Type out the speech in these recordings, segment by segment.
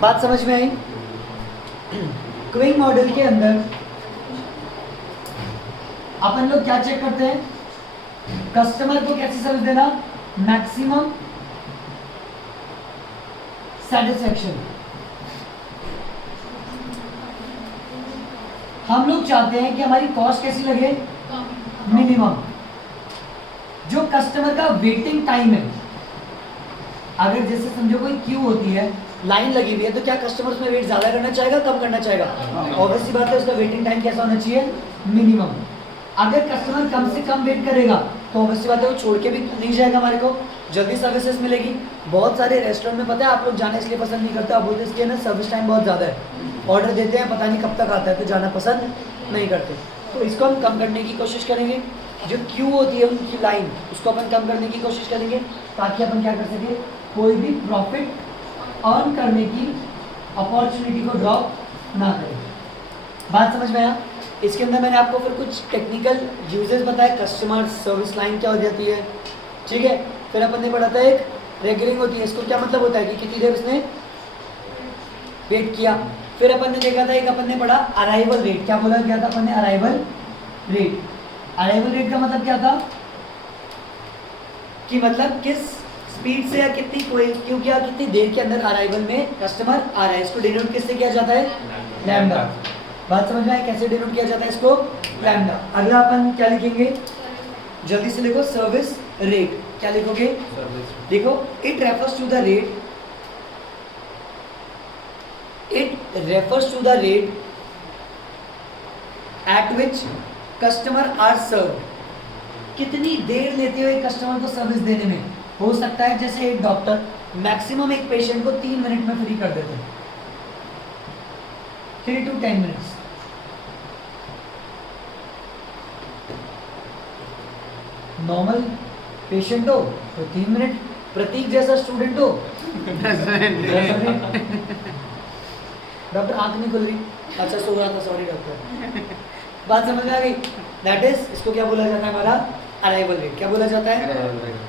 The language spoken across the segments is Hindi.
बात समझ में आई? क्विंग मॉडल के अंदर अपन लोग क्या चेक करते हैं? कस्टमर को कैसी सर्विस देना? Maximum satisfaction. हम लोग चाहते हैं कि हमारी कॉस्ट कैसी लगे? मिनिमम। जो कस्टमर का वेटिंग टाइम है, अगर जैसे समझो कोई क्यू होती है, लाइन लगी हुई है, तो क्या कस्टमर उसमें वेट ज्यादा करना चाहेगा, कम करना चाहेगा? ऑब्वियसली बात है, उसका वेटिंग टाइम कैसा होना चाहिए? मिनिमम। अगर कस्टमर कम से कम वेट करेगा तो ऑब्वियसली बात है वो छोड़ के भी नहीं जाएगा, हमारे को जल्दी सर्विसेज मिलेगी। बहुत सारे रेस्टोरेंट में पता है आप लोग जाना इसलिए पसंद नहीं करते, आप बोलते इसलिए ना सर्विस टाइम बहुत ज़्यादा है, ऑर्डर देते हैं पता नहीं कब तक आता है, तो जाना पसंद नहीं करते। तो इसको हम कम करने की कोशिश करेंगे। जो क्यू होती है उनकी लाइन, उसको अपन कम करने की कोशिश करेंगे, ताकि अपन क्या कर सके, कोई भी प्रॉफिट अर्न करने की अपॉर्चुनिटी को ड्रॉप ना करें। बात समझ में आया? इसके अंदर मैंने आपको फिर कुछ टेक्निकल यूजेस बताए, कस्टमर सर्विस लाइन क्या हो जाती है, ठीक है। फिर अपन ने पढ़ा था एक रेगुलरिंग होती है, इसको क्या मतलब होता है कि कितनी देर उसने वेट किया। फिर अपन ने देखा था, एक अपन ने पढ़ा अराइवल रेट। क्या बोला गया था अपन ने? Arrival rate. अराइवल रेट का मतलब क्या था कि मतलब किस स्पीड से या कितनी क्यों क्या कितनी देर के अंदर अराइवल में कस्टमर आ रहा है। इसको डिनोट किससे किया जाता है? लैम्डा। बात समझ में आए कैसे डिनोट किया जाता है इसको? लैम्डा। अगला अपन क्या लिखेंगे? जल्दी से लिखो, सर्विस रेट। क्या लिखोगे? देखो, it refers to the rate, it refers to the rate at which customer are serve. कितनी देर लेते हो एक कस्टमर को सर्विस देने में? हो सकता है जैसे एक डॉक्टर मैक्सिमम एक पेशेंट को 3 मिनट में फ्री कर देते हैं, 3 to 10 मिनट्स। नॉर्मल पेशेंट हो तो 3 मिनट, प्रतीक जैसा स्टूडेंट हो डॉक्टर आंख नहीं खुल रही, अच्छा सो रहा था, सॉरी डॉक्टर। बात समझ में आ गई? दैट इज, इसको क्या बोला जाता है? हमारा अराइवल रेट। क्या बोला जाता है?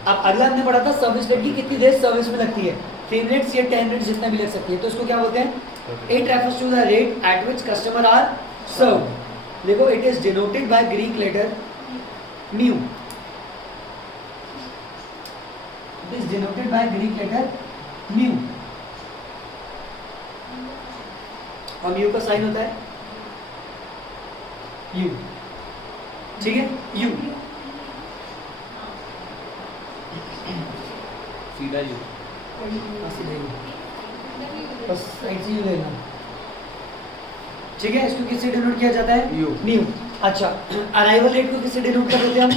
अब अगला हमने पढ़ा था सर्विस रेट की कितनी देर सर्विस में लगती है, 3 मिनट्स या 10 मिनट्स जितना भी लग सकती है। तो इसको क्या बोलते हैं? It refers to the rate at which customer are serve. देखो, it is denoted by Greek letter mu. It is denoted by Greek letter mu, और म्यू का साइन होता है यू, ठीक है, यू, सीधा यू, बस साइड से यू लेना, ठीक है। इसको किससे डिनोट किया जाता है? You, mu. अच्छा, अराइवल रेट को किससे डिनोट कर देते हैं हम?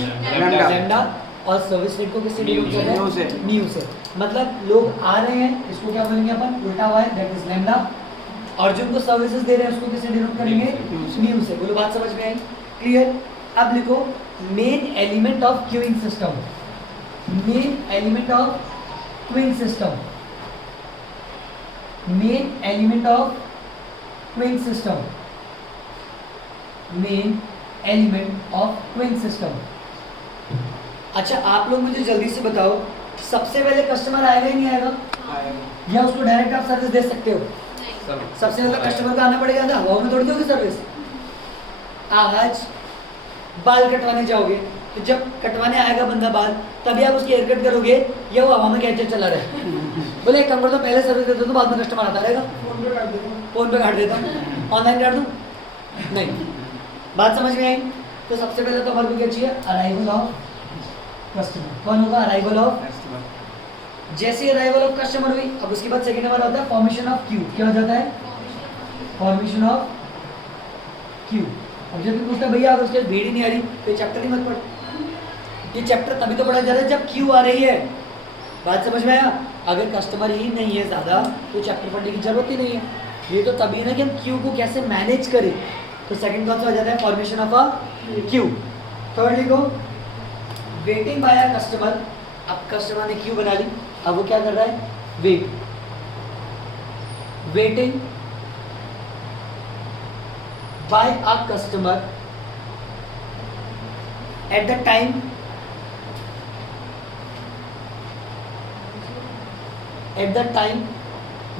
लैम्डा। और सर्विस रेट को किससे डिनोट कर रहे हैं? म्यू से। मतलब लोग आ रहे हैं, इसको क्या बोलेंगे अपन? उल्टा हुआ है, दैट इज लैम्डा। और जो उनको सर्विसेज दे रहे हैं उसको किससे डिनोट करेंगे? म्यू से। बोलो, बात समझ में आई? क्लियर? अब लिखो, main element of queuing system. Main element of queuing system, main element of queuing system, main element of queuing system. अच्छा, आप लोग मुझे जल्दी से बताओ, सबसे पहले कस्टमर आएगा ही नहीं आएगा? या उसको डायरेक्ट आप सर्विस दे सकते हो? सबसे पहले कस्टमर को आना पड़ेगा ना, हवा में थोड़ी दोगे सर्विस। आज बाल कटवाने जाओगे तो जब कटवाने आएगा बंदा बाल, तभी आप उसकी हेयर कट करोगे, या वो हवा में कैसे चला रहा है? बोले एक काम करता हूँ, पहले सर्विस देता हूँ तो बाद में कस्टमर आता रहेगा, फोन पे काट देता हूँ, ऑनलाइन काट दूँ? नहीं। बात समझ में आई? तो सबसे पहले तो हमारे को क्या चाहिए? Arrival of customer. कौन होगा? Arrival of customer. जैसे अराइवल ऑफ कस्टमर हुई, अब उसके बाद सेकंड नंबर आता है फॉर्मेशन ऑफ क्यू। क्या हो जाता है? Formation of Q. अब जब भी पूछता है भैया अगर उसके भीड़ ही नहीं आ रही तो ये चैप्टर ही मत पढ़। ये चैप्टर तभी तो पढ़ा जा रहा है जब क्यू आ रही है। बात समझ में आया? अगर कस्टमर ही नहीं है ज़्यादा तो चैप्टर पढ़ने की जरूरत ही नहीं है। ये तो तभी ना कि हम क्यू को कैसे मैनेज करें। तो सेकंड कौन सा हो जाता है? Formation of a queue. Third लिखो, वेटिंग बाय अ कस्टमर। अब कस्टमर ने क्यू बना ली, अब वो क्या कर रहा है? Wait. Waiting by a customer at the time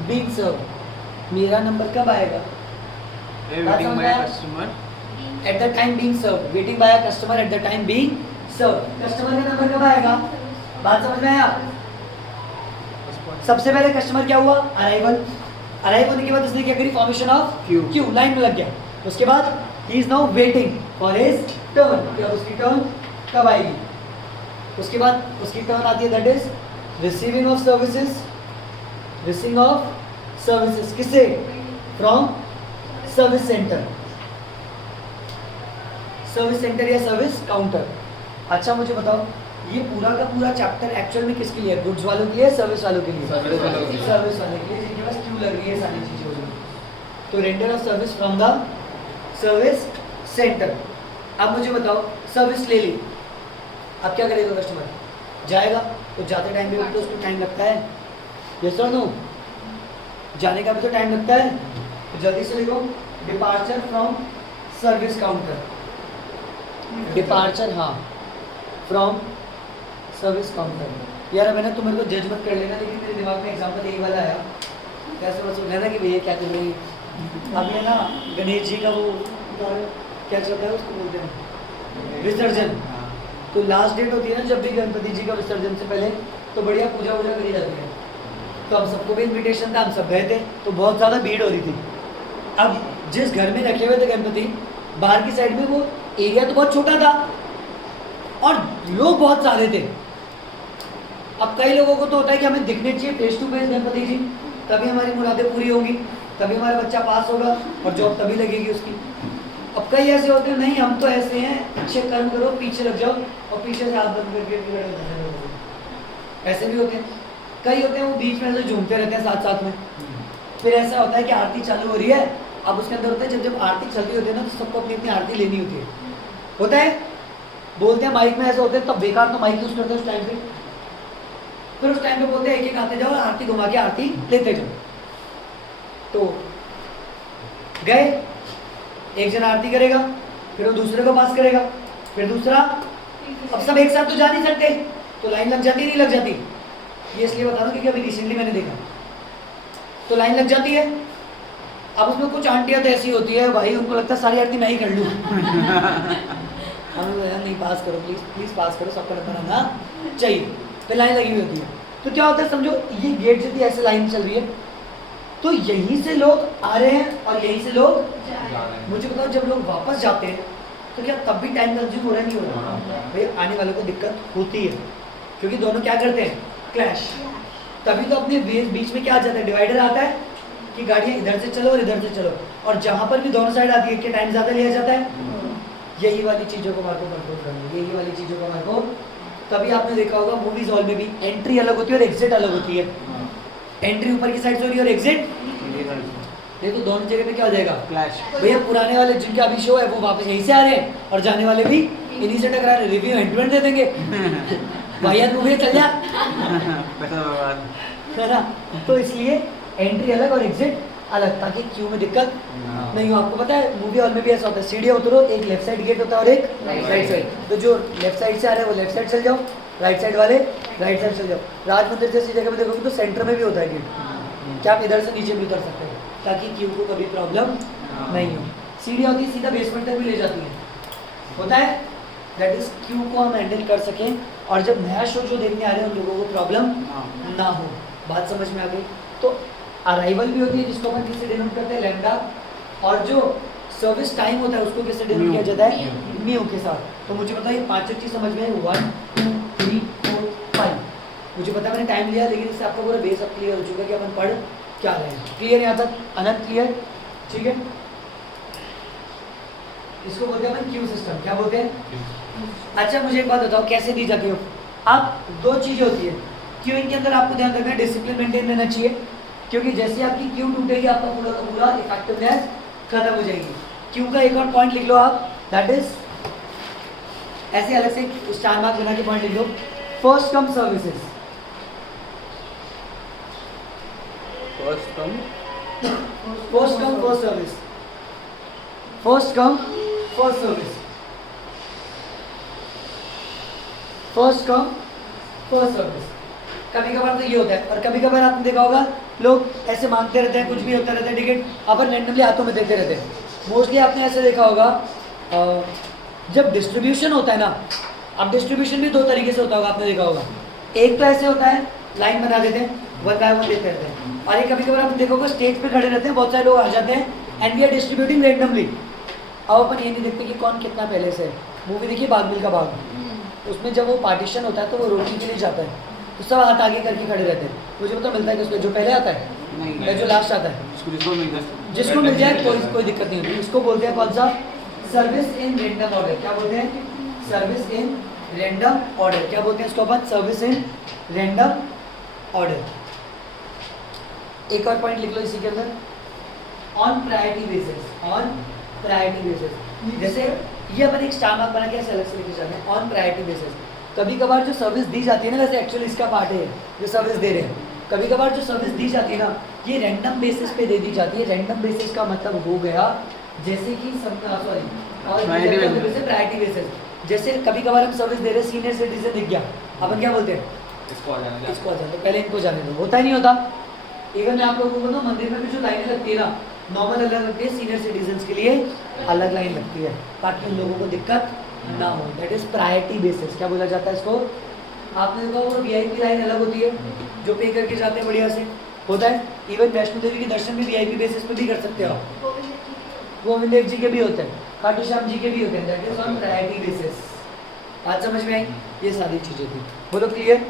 being serve, मेरा नंबर कब आएगा? Waiting by a customer. At the time being serve, waiting by a customer at the time being serve, customer का नंबर कब आएगा? बात समझ में आया? सबसे पहले कस्टमर क्या हुआ? अराइवल, अराइव होने के बाद उसने क्या करी? फॉर्मेशन ऑफ क्यू, लाइन में लग गया। उसके बाद he is now waiting for his turn, कि अब उसकी टर्न कब आएगी। उसके बाद उसकी टर्न आती है, that is receiving of services, receiving of services किससे? From service centre, service centre या सर्विस काउंटर। अच्छा मुझे बताओ, ये पूरा का पूरा चैप्टर एक्चुअल में किसके लिए है? गुड्स वालों के लिए, सर्विस वालों के लिए? सर्विस वालों के लिए। सर्विस वाले के लिए, जिनके पास क्यू लग रही है सारी चीज़ों में। तो render of service from the service centre. अब मुझे बताओ, सर्विस ले ली, अब क्या करेगा कस्टमर? जाएगा, तो जाते टाइम भी तो उसको टाइम लगता है, यस और नो? जाने का भी तो टाइम लगता है, तो जल्दी से लिखो, departure from service counter, departure, हाँ, फ्रॉम सर्विस काउंटर। यार मैंने तुम्हें को जज मत कर लेना, लेकिन मेरे दिमाग में एग्जांपल यही वाला आया, कैसे बस हो गया ना कि भैया क्या कर रहे हैं। अब ये ना गणेश जी का वो क्या चलता है, उसको बोलते हैं विसर्जन। तो लास्ट डेट होती है ना जब भी गणपति जी का विसर्जन से पहले, तो बढ़िया पूजा वूजा करी जाती है। तो हम सबको भी इन्विटेशन था, हम सब गए थे, तो बहुत ज़्यादा भीड़ हो रही थी। अब जिस घर में रखे हुए थे गणपति, बाहर की साइड में वो एरिया तो बहुत छोटा था और लोग बहुत सारे थे। अब कई लोगों को तो होता है कि हमें दिखने चाहिए फेस टू फेस गणपति जी, तभी हमारी मुरादें पूरी होंगी, तभी हमारा बच्चा पास होगा और जॉब तभी लगेगी उसकी। अब कई ऐसे होते हैं, नहीं हम तो ऐसे हैं, अच्छे कर्म करो, पीछे लग जाओ और पीछे से हाथ बंद करके खड़े हो जाओ। ऐसे भी होते हैं। कई होते हैं वो बीच में ऐसे झूमते रहते हैं साथ साथ में। फिर ऐसा होता है कि आरती चालू हो रही है, अब उसके अंदर होता है जब आरती चलती होती है ना, तो सबको अपनी अपनी आरती लेनी होती है, होता है, बोलते हैं माइक में ऐसे होते हैं, तब बेकार तो माइक यूज़ करते हैं उस टाइम पे। फिर उस टाइम पे बोलते हैं एक एक आते जाओ और आरती घुमा के आरती लेते जाओ। तो गए, एक जन आरती करेगा, फिर वो दूसरे को पास करेगा, फिर दूसरा। अब सब एक साथ तो जा नहीं सकते, तो लाइन लग जाती नहीं लग जाती? ये इसलिए बता रहा हूँ क्योंकि अभी रिसेंटली मैंने देखा, तो लाइन लग जाती है। अब उसमें कुछ आंटियाँ तो ऐसी होती है भाई, उनको लगता है सारी आरती मैं ही कर लूँ। हमें बोला नहीं, पास करो प्लीज़, प्लीज़ पास करो, सबका नंबर आना चाहिए। फिर लाइन लगी हुई होती है, तो क्या होता है समझो, ये गेट से ऐसे लाइन चल रही है, तो यहीं से लोग आ रहे हैं और यहीं से लोग, मुझे बताओ जब लोग वापस जाते हैं तो क्या तब भी टाइम कंज्यूम हो रहा है, नहीं हो रहा? भाई आने वालों को दिक्कत होती है, क्योंकि दोनों क्या करते हैं, क्लैश। तभी तो अपने बीच में क्या आ जाता है, डिवाइडर आता है कि गाड़ियाँ इधर से चलो और इधर से चलो, और जहाँ पर भी दोनों साइड आती है, क्या टाइम ज़्यादा लिया जाता है? यही वाली चीज़ों को हमारे को कंट्रोल करना है, यही वाली चीज़ों को हमारे को। कभी आपने देखा होगा मूवीज हॉल में भी एंट्री अलग होती है और एग्जिट अलग होती है। एंट्री ऊपर की साइड से हो रही है और एग्जिट, ये तो दोनों जगह पे क्या हो जाएगा, क्लैश। भैया पुराने वाले जिनके अभी शो है वो वापस यहीं से आ रहे हैं और जाने वाले भी इन्हीं से टकरा रहे, रिव्यू एंड टू एंड दे देंगे। भैया मूवी चल जा, है ना? तो इसलिए एंट्री अलग और एग्जिट अलग, ताकि क्यू में दिक्कत नहीं हो। आपको पता है मूवी हॉल में भी ऐसा होता है, सीढ़ियाँ उतरो, एक लेफ्ट साइड गेट होता है और एक राइट साइड। तो जो लेफ्ट साइड से आ रहे हैं वो लेफ्ट साइड चल जाओ, राइट साइड वाले राइट साइड चल जाओ। राज मंदिर जैसी जगह में देखोगे तो सेंटर में भी होता है गेट, क्या आप इधर से नीचे भी उतर सकते हो, ताकि क्यू को कभी प्रॉब्लम नहीं हो। सीढ़ियाँ होती है सीधा बेसमेंट तक भी ले जाती है, होता है, दैट इज क्यू को हम हैंडल कर सकें, और जब नया शो जो देखने आ रहे हैं उन लोगों को प्रॉब्लम ना हो। बात समझ में आ गई? तो अराइवल भी होती है जिसको अपन किससे डिनोट करते हैं, लैम्डा, और जो सर्विस टाइम होता है उसको किससे डिनोट किया जाता है, म्यू के साथ। तो मुझे पता है ये पांच चीज समझ में आई, 1 2 3 4 5। मुझे पता मैंने टाइम लिया, लेकिन इससे आपका पूरा बेस अब क्लियर हो चुका है कि अपन पढ़ क्या रहे हैं। क्लियर यहाँ तक? अनंत क्लियर? ठीक है, इसको बोलते हैं अपन क्यू सिस्टम। क्या बोलते हैं? अच्छा मुझे एक बात बताओ, कैसे दी जाती हो? अब दो चीजें होती है क्यूइंग के अंदर, आपको ध्यान रखना है, डिसिप्लिन मेंटेन रहना चाहिए, क्योंकि जैसे आपकी क्यू टूटेगी आपका पूरा का पूरा इफेक्टिवनेस खत्म हो जाएगी। क्यू का एक और पॉइंट लिख लो आप, दैट इज, ऐसे अलग से स्टार मार्क बना के पॉइंट लिख लो, first come services, first come first service, first come first service, first come first service. कभी कभार तो ये होता है, और कभी कभार आपने देखा होगा लोग ऐसे मांगते रहते हैं, कुछ भी होता रहता है टिकट, अपन रैंडमली हाथों में देते रहते हैं। मोस्टली आपने ऐसे देखा होगा जब डिस्ट्रीब्यूशन होता है ना, अब डिस्ट्रीब्यूशन भी दो तरीके से होता होगा, आपने देखा होगा। एक तो ऐसे होता है लाइन बना देते हैं, वन बाय वन देते रहते हैं, और एक कभी कभार आप देखोगे स्टेज पे खड़े रहते हैं, बहुत सारे लोग आ जाते हैं and we are distributing randomly. अब अपन ये नहीं देखते कि कौन कितना पहले से। मूवी देखिए बाग मिल्खा बाग, उसमें जब वो पार्टीशन होता है तो वो रोटी के लिए जाता है, तो सब हाथ आगे करके खड़े रहते हैं। मुझे पता मिलता है कि उसमें जो पहले आता है नहीं, या जो लास्ट आता है, जिसको मिल जाए कोई दिक्कत नहीं होती। इसको बोलते हैं कौन सा? Service in random order. क्या बोलते हैं? Service in random order. क्या बोलते हैं इसको अपन? Service in random order. एक और पॉइंट लिख लो इसी के अंदर, on priority basis. On priority basis, जैसे ये अपन एक स्टार मार्क बना के ऐसे अलग से लिखे जाते हैं, ऑन प्रायोरिटी बेसिस। कभी कभार जो सर्विस दी जाती है ना, वैसे एक्चुअली इसका पार्ट है जो सर्विस दे रहे हैं, कभी कभार जो सर्विस दी जाती है ना, ये रैंडम बेसिस पे दे दी जाती है। रैंडम बेसिस का मतलब हो गया जैसे कि प्रायोरिटी बेसिस। जैसे कभी कभार हम सर्विस दे रहे हैं, सीनियर सिटीजन दिख गया, अपन क्या बोलते हैं? इसको आ जाने, पहले इनको जाने दो। होता ही नहीं होता। इवन मैं आप लोगों को ना मंदिर में भी जो लाइनें लगती है ना, नॉर्मल अलग लगती है, सीनियर सिटीजन्स के लिए अलग लाइन लगती है, ताकि उन लोगों को दिक्कत ना हो। That is priority basis. क्या बोला जाता है इसको? आपने देखा होगा वीआईपी लाइन अलग होती है, जो पे करके जाते हैं बढ़िया से, होता है। इवन वैष्णो देवी के दर्शन भी वीआईपी बेसिस पे भी कर सकते हो आप। गोविंद देव जी के भी होते हैं, खाटू श्याम जी के भी होते हैं। That is on priority basis. आज समझ में आई? ये सारी चीजें थी। बोलो क्लियर?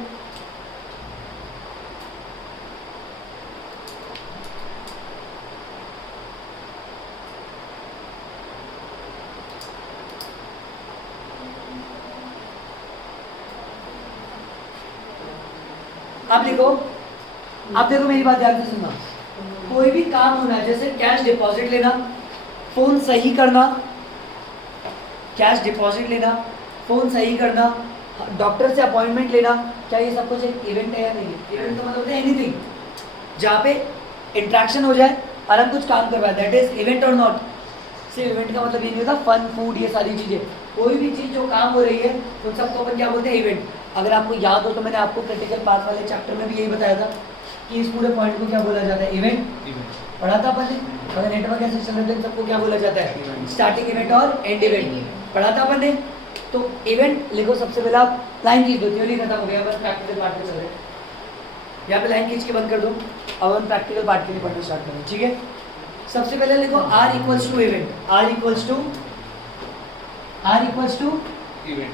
आप देखो मेरी बात ध्यान से सुनना। कोई भी काम होना है, जैसे कैश डिपॉजिट लेना, फोन सही करना, कैश डिपॉजिट लेना, फोन सही करना, डॉक्टर से अपॉइंटमेंट लेना, क्या ये सब कुछ एक इवेंट है या नहीं? इवेंट का मतलब है एनीथिंग जहाँ पे इंट्रैक्शन हो जाए और हम कुछ काम करवाए, दैट इज इवेंट और नॉट। सिर्फ इवेंट का मतलब ये नहीं होता फन फूड ये सारी चीज़ें, कोई भी चीज़ जो काम हो रही है उन सबको अपन क्या बोलते हैं? इवेंट। अगर आपको याद हो तो मैंने आपको क्रिटिकल पाथ वाले चैप्टर में भी यही बताया था कि इस पूरे पॉइंट को क्या बोला जाता है? इवेंट। पढ़ा था अपन ने? अगर नेटवर्क ऐसे चल रहे थे सबको क्या बोला जाता है? स्टार्टिंग इवेंट और एंड इवेंट। पढ़ा था अपन ने? तो इवेंट लिखो सबसे पहले, आप लाइन खींच दो, थ्योरी खत्म हो गया, बस प्रैक्टिकल पार्ट पे चल रहे हैं। यहाँ पे लाइन खींच के बंद कर दो, अब हम प्रैक्टिकल पार्ट के लिए पढ़ना स्टार्ट करें, ठीक है? सबसे पहले लिखो R equals to event. R equals to event.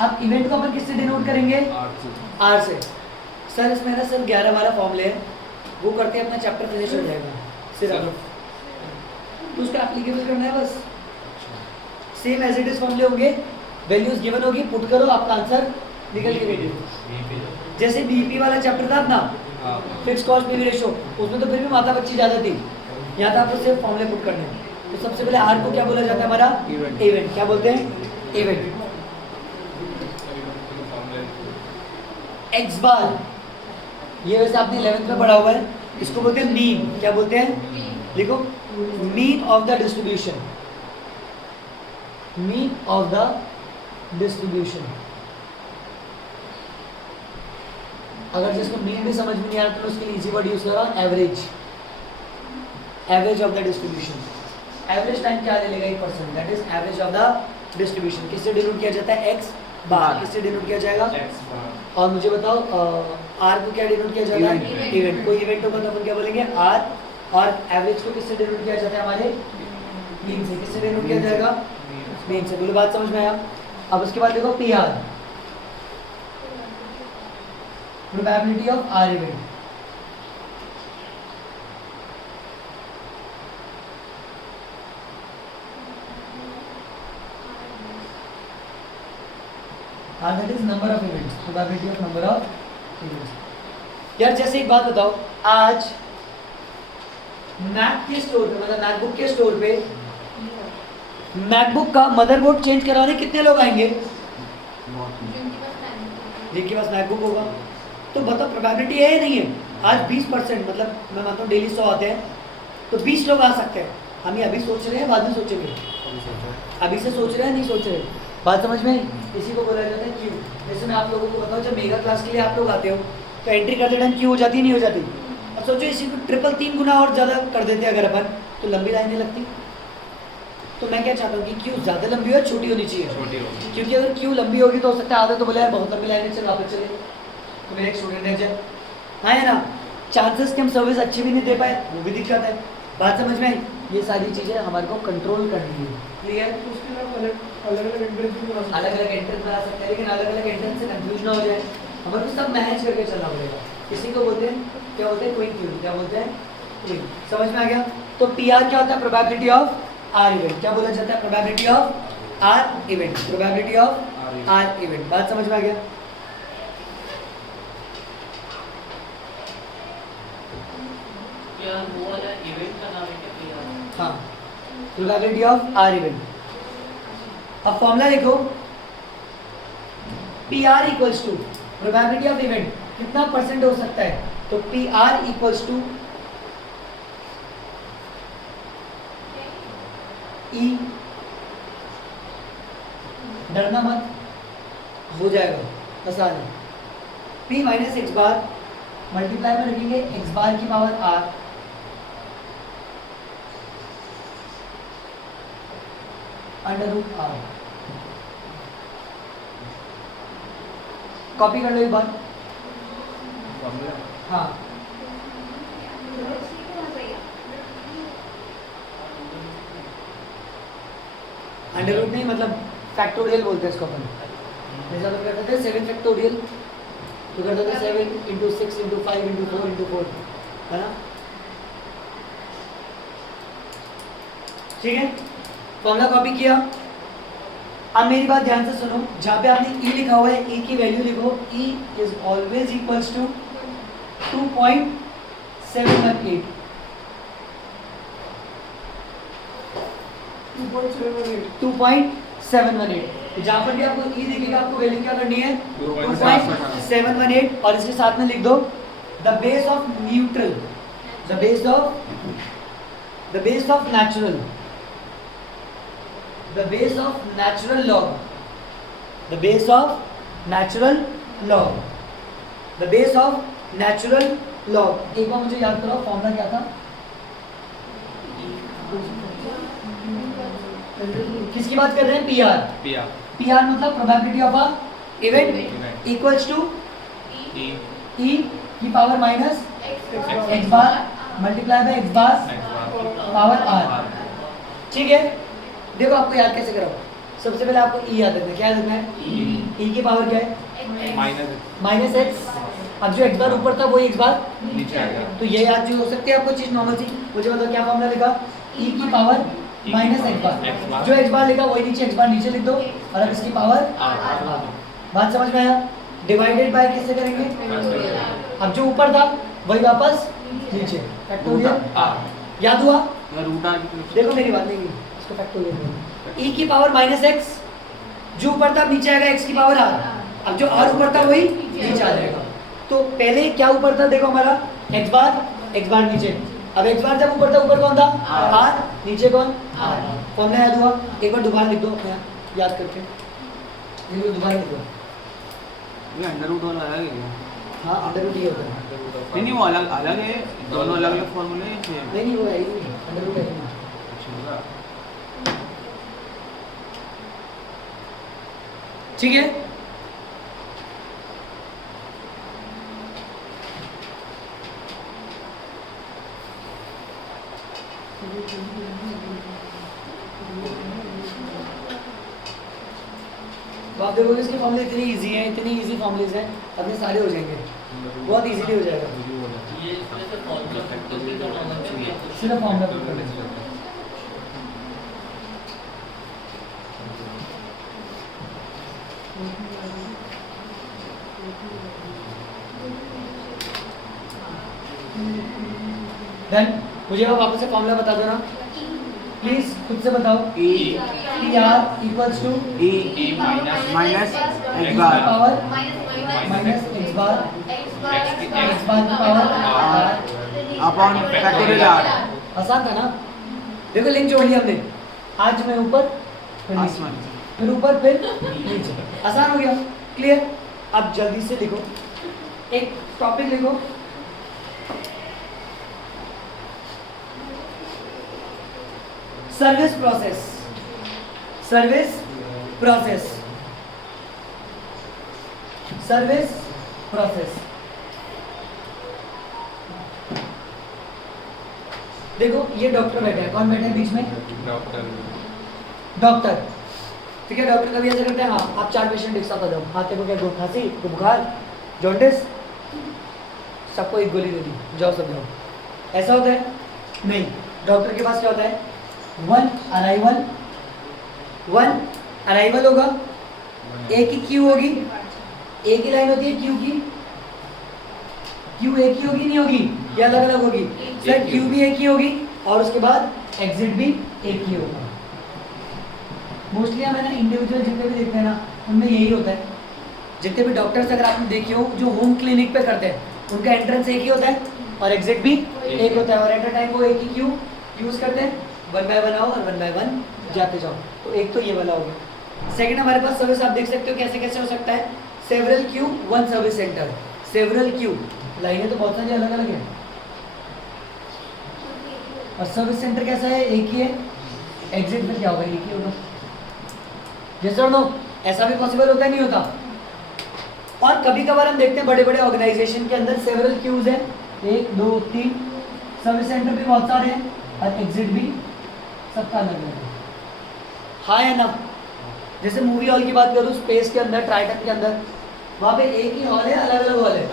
अब इवेंट को अपन किससे डिनोट करेंगे? आर से। सर इसमें ना सिर्फ 11-12 फॉर्मूले हैं, वो करते हैं अपना चैप्टर फिनिश हो जाएगा सिर्फ, तो उसका एप्लीकेबल करना है बस। सेम एज इट इज फॉर्मूले होंगे, वैल्यूज गिवन होगी, पुट करो, आपका आंसर निकल के रेडी। जैसे बीपी वाला चैप्टर था अपना, फिक्स कॉस्ट पीवी रेशियो, उसमें तो फिर भी माता बच्ची ज़्यादा थी, यहाँ तो आपको सिर्फ फॉर्मूले पुट करने हैं। तो सबसे पहले आर को क्या बोला जाता है? हमारा इवेंट। क्या बोलते हैं? इवेंट। एक्स बार, ये वैसे आपने 11th में पढ़ा हुआ है, इसको बोलते हैं मीन। क्या बोलते हैं? लिखो mean of the distribution. Mean of the distribution. अगर जिसको मीन भी समझ में नहीं आ रहा तो उसके लिए इजी वर्ड यूज करो, average. Average of the distribution. Average time क्या ले लेगा? 1%। That is average of the distribution. किससे डिनोट किया जाता है? एक्स बार। किससे डिनोट किया जाएगा? एक्स बार। और मुझे बताओ आर को क्या डिनोट किया जाता है? इवेंट। कोई इवेंट होगा तो अपन क्या बोलेंगे? आर। और एवरेज को किससे डिनोट किया जाता है? हमारे मीन से। किससे डिनोट किया जाएगा? मीन से। बोलो बात समझ में आया? अब उसके बाद देखो P R, probability of R event. That is number of events, probability of number of events. यार जैसे एक बात बताओ, आज मैक के स्टोर पे, मतलब मैकबुक के स्टोर पे मैकबुक का मदरबोर्ड चेंज कराने कितने लोग आएंगे? जिनके पास मैकबुक होगा। तो बताओ प्रोबेबिलिटी है या नहीं है? आज 20%, मतलब मैं मानता हूँ डेली 100 आते हैं, तो 20 लोग आ सकते हैं। हम ये अभी सोच रहे हैं, बाद में सोचेंगे? अभी से सोच रहे हैं, नहीं सोच रहे? बात समझ में? इसी को बोला जाता है क्यू। जैसे मैं आप लोगों को बताऊँ, जब मेगा क्लास के लिए आप लोग आते हो तो एंट्री करते टाइम क्यू हो जाती है, नहीं हो जाती? अब सोचो इसी को ट्रिपल 3 गुना और ज़्यादा कर देते अगर अपन, तो लंबी लाइन नहीं लगती। तो मैं क्या चाहता हूँ कि क्यू ज़्यादा लंबी हो, छोटी होनी चाहिए। छोटी होगी। क्योंकि अगर क्यू लंबी होगी तो हो सकता है आधे तो बोले यार बहुत लंबी लाइन है, चल वापस चले, तो मेरे एक स्टूडेंट है जब, हाँ है ना, चांसेस कि हम सर्विस अच्छी भी नहीं दे पाए, वो भी दिक्कत है। बात समझ में आई? ये सारी चीज़ें हमारे को कंट्रोल करनी है। क्लियर? अलग अलग एंट्रेंस अलग अलग एंट्रेंस बना सकते हैं, लेकिन अलग अलग एंट्रेंस से कंफ्यूज ना हो जाए, हमारे को सब मैनेज करके चलना पड़ेगा। किसी को बोलते हैं, क्या बोलते हैं, क्विक क्यू, क्या बोलते हैं, क्विक। समझ में आ गया? तो पी आर क्या होता है? Probability of R event. क्या बोला जाता है? Probability of R event. Probability of R event. बात समझ में आ गया? वो वाला इवेंट का नाम है क्या PR? हाँ, प्रोबेबिलिटी ऑफ आर इवेंट। अब फॉर्मूला लिखो, P R equals to probability of event कितना परसेंट हो सकता है, तो P R equals to E, डरना मत, हो जाएगा, आसान है। P minus X bar multiply में रखेंगे एक्स बार की power R under root R. Copy कर लो एक बार। हाँ, अंडर रूट नहीं, मतलब फैक्टोरियल बोलते हैं इसको अपन। जैसे अपन करते थे 7 फैक्टोरियल, तो करते थे 7 इंटू 6 इंटू 5 इंटू 4 इंटू 4, है ना? ठीक है, फॉर्मूला कॉपी किया। अब मेरी बात ध्यान से सुनो, जहाँ पे आपने ई लिखा हुआ है, ई की वैल्यू लिखो, E is always equals to 2.718। 2.718। जहाँ पर भी आपको ई दिखेगा, आपको वैल्यू क्या करनी है? 2.718। और इसके साथ में लिख दो the base of neutral, the base of natural, the base of natural log, the base of natural log, the base of natural log। एक बार मुझे याद कराओ फॉर्मूला क्या था? किसकी बात कर रहे हैं? P R. पी आर मतलब probability of a event equals to E की power minus X bar multiply by X bar power R. ठीक है, देखो आपको याद कैसे कराओ। सबसे पहले आपको ई याद रखना है। क्या याद रखना है? ई की पावर क्या है? Minus x. अब जो एक्स बार ऊपर था वही एक्स बार नीचे आ गया। तो ये याद जो हो सकती है आपको चीज नॉर्मल सी। मुझे बताओ क्या फॉर्मूला लिखा? ई की पावर माइनस एक्स बार। जो एक्स बार लिखा वही नीचे एक्स बार नीचे लिख दो, और अब इसकी पावर बात समझ में आया? डिवाइडेड बाय कैसे करेंगे? अब जो ऊपर था वही वापस नीचे, फैक्टोरियल याद हुआ? देखो मेरी बात नहीं, इसको फैक्टोरियल ई की पावर माइनस एक्स, जो ऊपर था नीचे आएगा एक्स की पावर आर। अब जो आर ऊपर था वही नीचे आ जाएगा। तो पहले क्या ऊपर था? देखो हमारा एक्स बार नीचे। अब एक्स बार जब ऊपर था, ऊपर कौन था? आर। नीचे कौन? आर। फॉर्मूला याद हुआ? एक बार दोबारा लिख दो अपने याद करके, दोबारा लिख दो। ये अंडर रूट वाला अलग है। हाँ, अंडर रूट ये होता है। नहीं वो अलग अलग है, दोनों अलग अलग फॉर्मूले हैं। नहीं वो है ही नहीं, अंडर रूट है ही नहीं। ठीक है, तो आप देखोगे इसके फॉर्मूले इतने इजी हैं, इतने इजी फॉर्मूलेज हैं, अपने सारे हो जाएंगे, बहुत इजीली हो जाएगा। ये इसमें से फॉर्मूला फैक्टर की तो नॉर्मल में भी है कुछ। सिर्फ फॉर्मूला पुट कर देंगे। देन मुझे अब वापस से फॉर्मूला बता दो ना प्लीज, खुद से बताओ। E P R equals to E minus X bar power minus X bar की power R upon factorial R. आसान था ना? देखो लिंक जोड़ लिया हमने, आज मैं ऊपर फिर नीचे, आसमान फिर ऊपर फिर नीचे, आसान हो गया। क्लियर? अब जल्दी से लिखो, एक टॉपिक लिखो, service process, service process, service process. देखो ये डॉक्टर बैठा है, कौन बैठा है बीच में? डॉक्टर। ठीक है, डॉक्टर कभी ऐसा करते हैं, हाँ आप 4 पेशेंट एक साथ आ जाओ, हाथे को क्या, खांसी को, बुखार, जॉन्डिस, सबको एक गोली दे दी, जाओ सब जाओ, ऐसा होता है? नहीं, डॉक्टर के पास क्या होता है? 1 अराइवल होगा, एक ही क्यू होगी, एक ही लाइन होती है क्यू की, क्यू एक ही होगी नहीं होगी, या अलग अलग होगी? सर क्यू भी एक ही होगी और उसके बाद एग्जिट भी एक ही होगा। मोस्टली मैंने इंडिविजुअल जितने भी देखते हैं ना, उनमें यही होता है। जितने भी डॉक्टर्स अगर आपने देखे हो जो होम क्लिनिक पे करते हैं, उनका एंट्रेंस एक ही होता है और एग्जिट भी एक होता है, और एट अ टाइम वो एक ही क्यू यूज़ करते हैं, 1 बाय 1 आओ और 1 बाय 1 जाते जाओ। तो एक तो ये वाला हो गया। सेकंड हमारे पास सर्विस आप देख सकते हो कैसे कैसे हो सकता है। Several Q 1 service centre, several Q, लाइनें तो बहुत सारी अलग अलग हैं, और सर्विस सेंटर कैसा है? एक ही है। एग्जिट में क्या होगा? एक ही होगा। यस और नो? ऐसा भी पॉसिबल होता है, नहीं होता? और कभी कभार हम देखते हैं बड़े बड़े ऑर्गेनाइजेशन के अंदर सेवरल क्यूज हैं, 1 2 3, सर्विस सेंटर भी बहुत सारे हैं और एग्जिट भी सबका अलग अलग है। हाँ या ना? जैसे मूवी हॉल की बात करूँ, स्पेस के अंदर, ट्राइटन के अंदर, वहाँ पे एक ही हॉल है, अलग अलग हॉल है,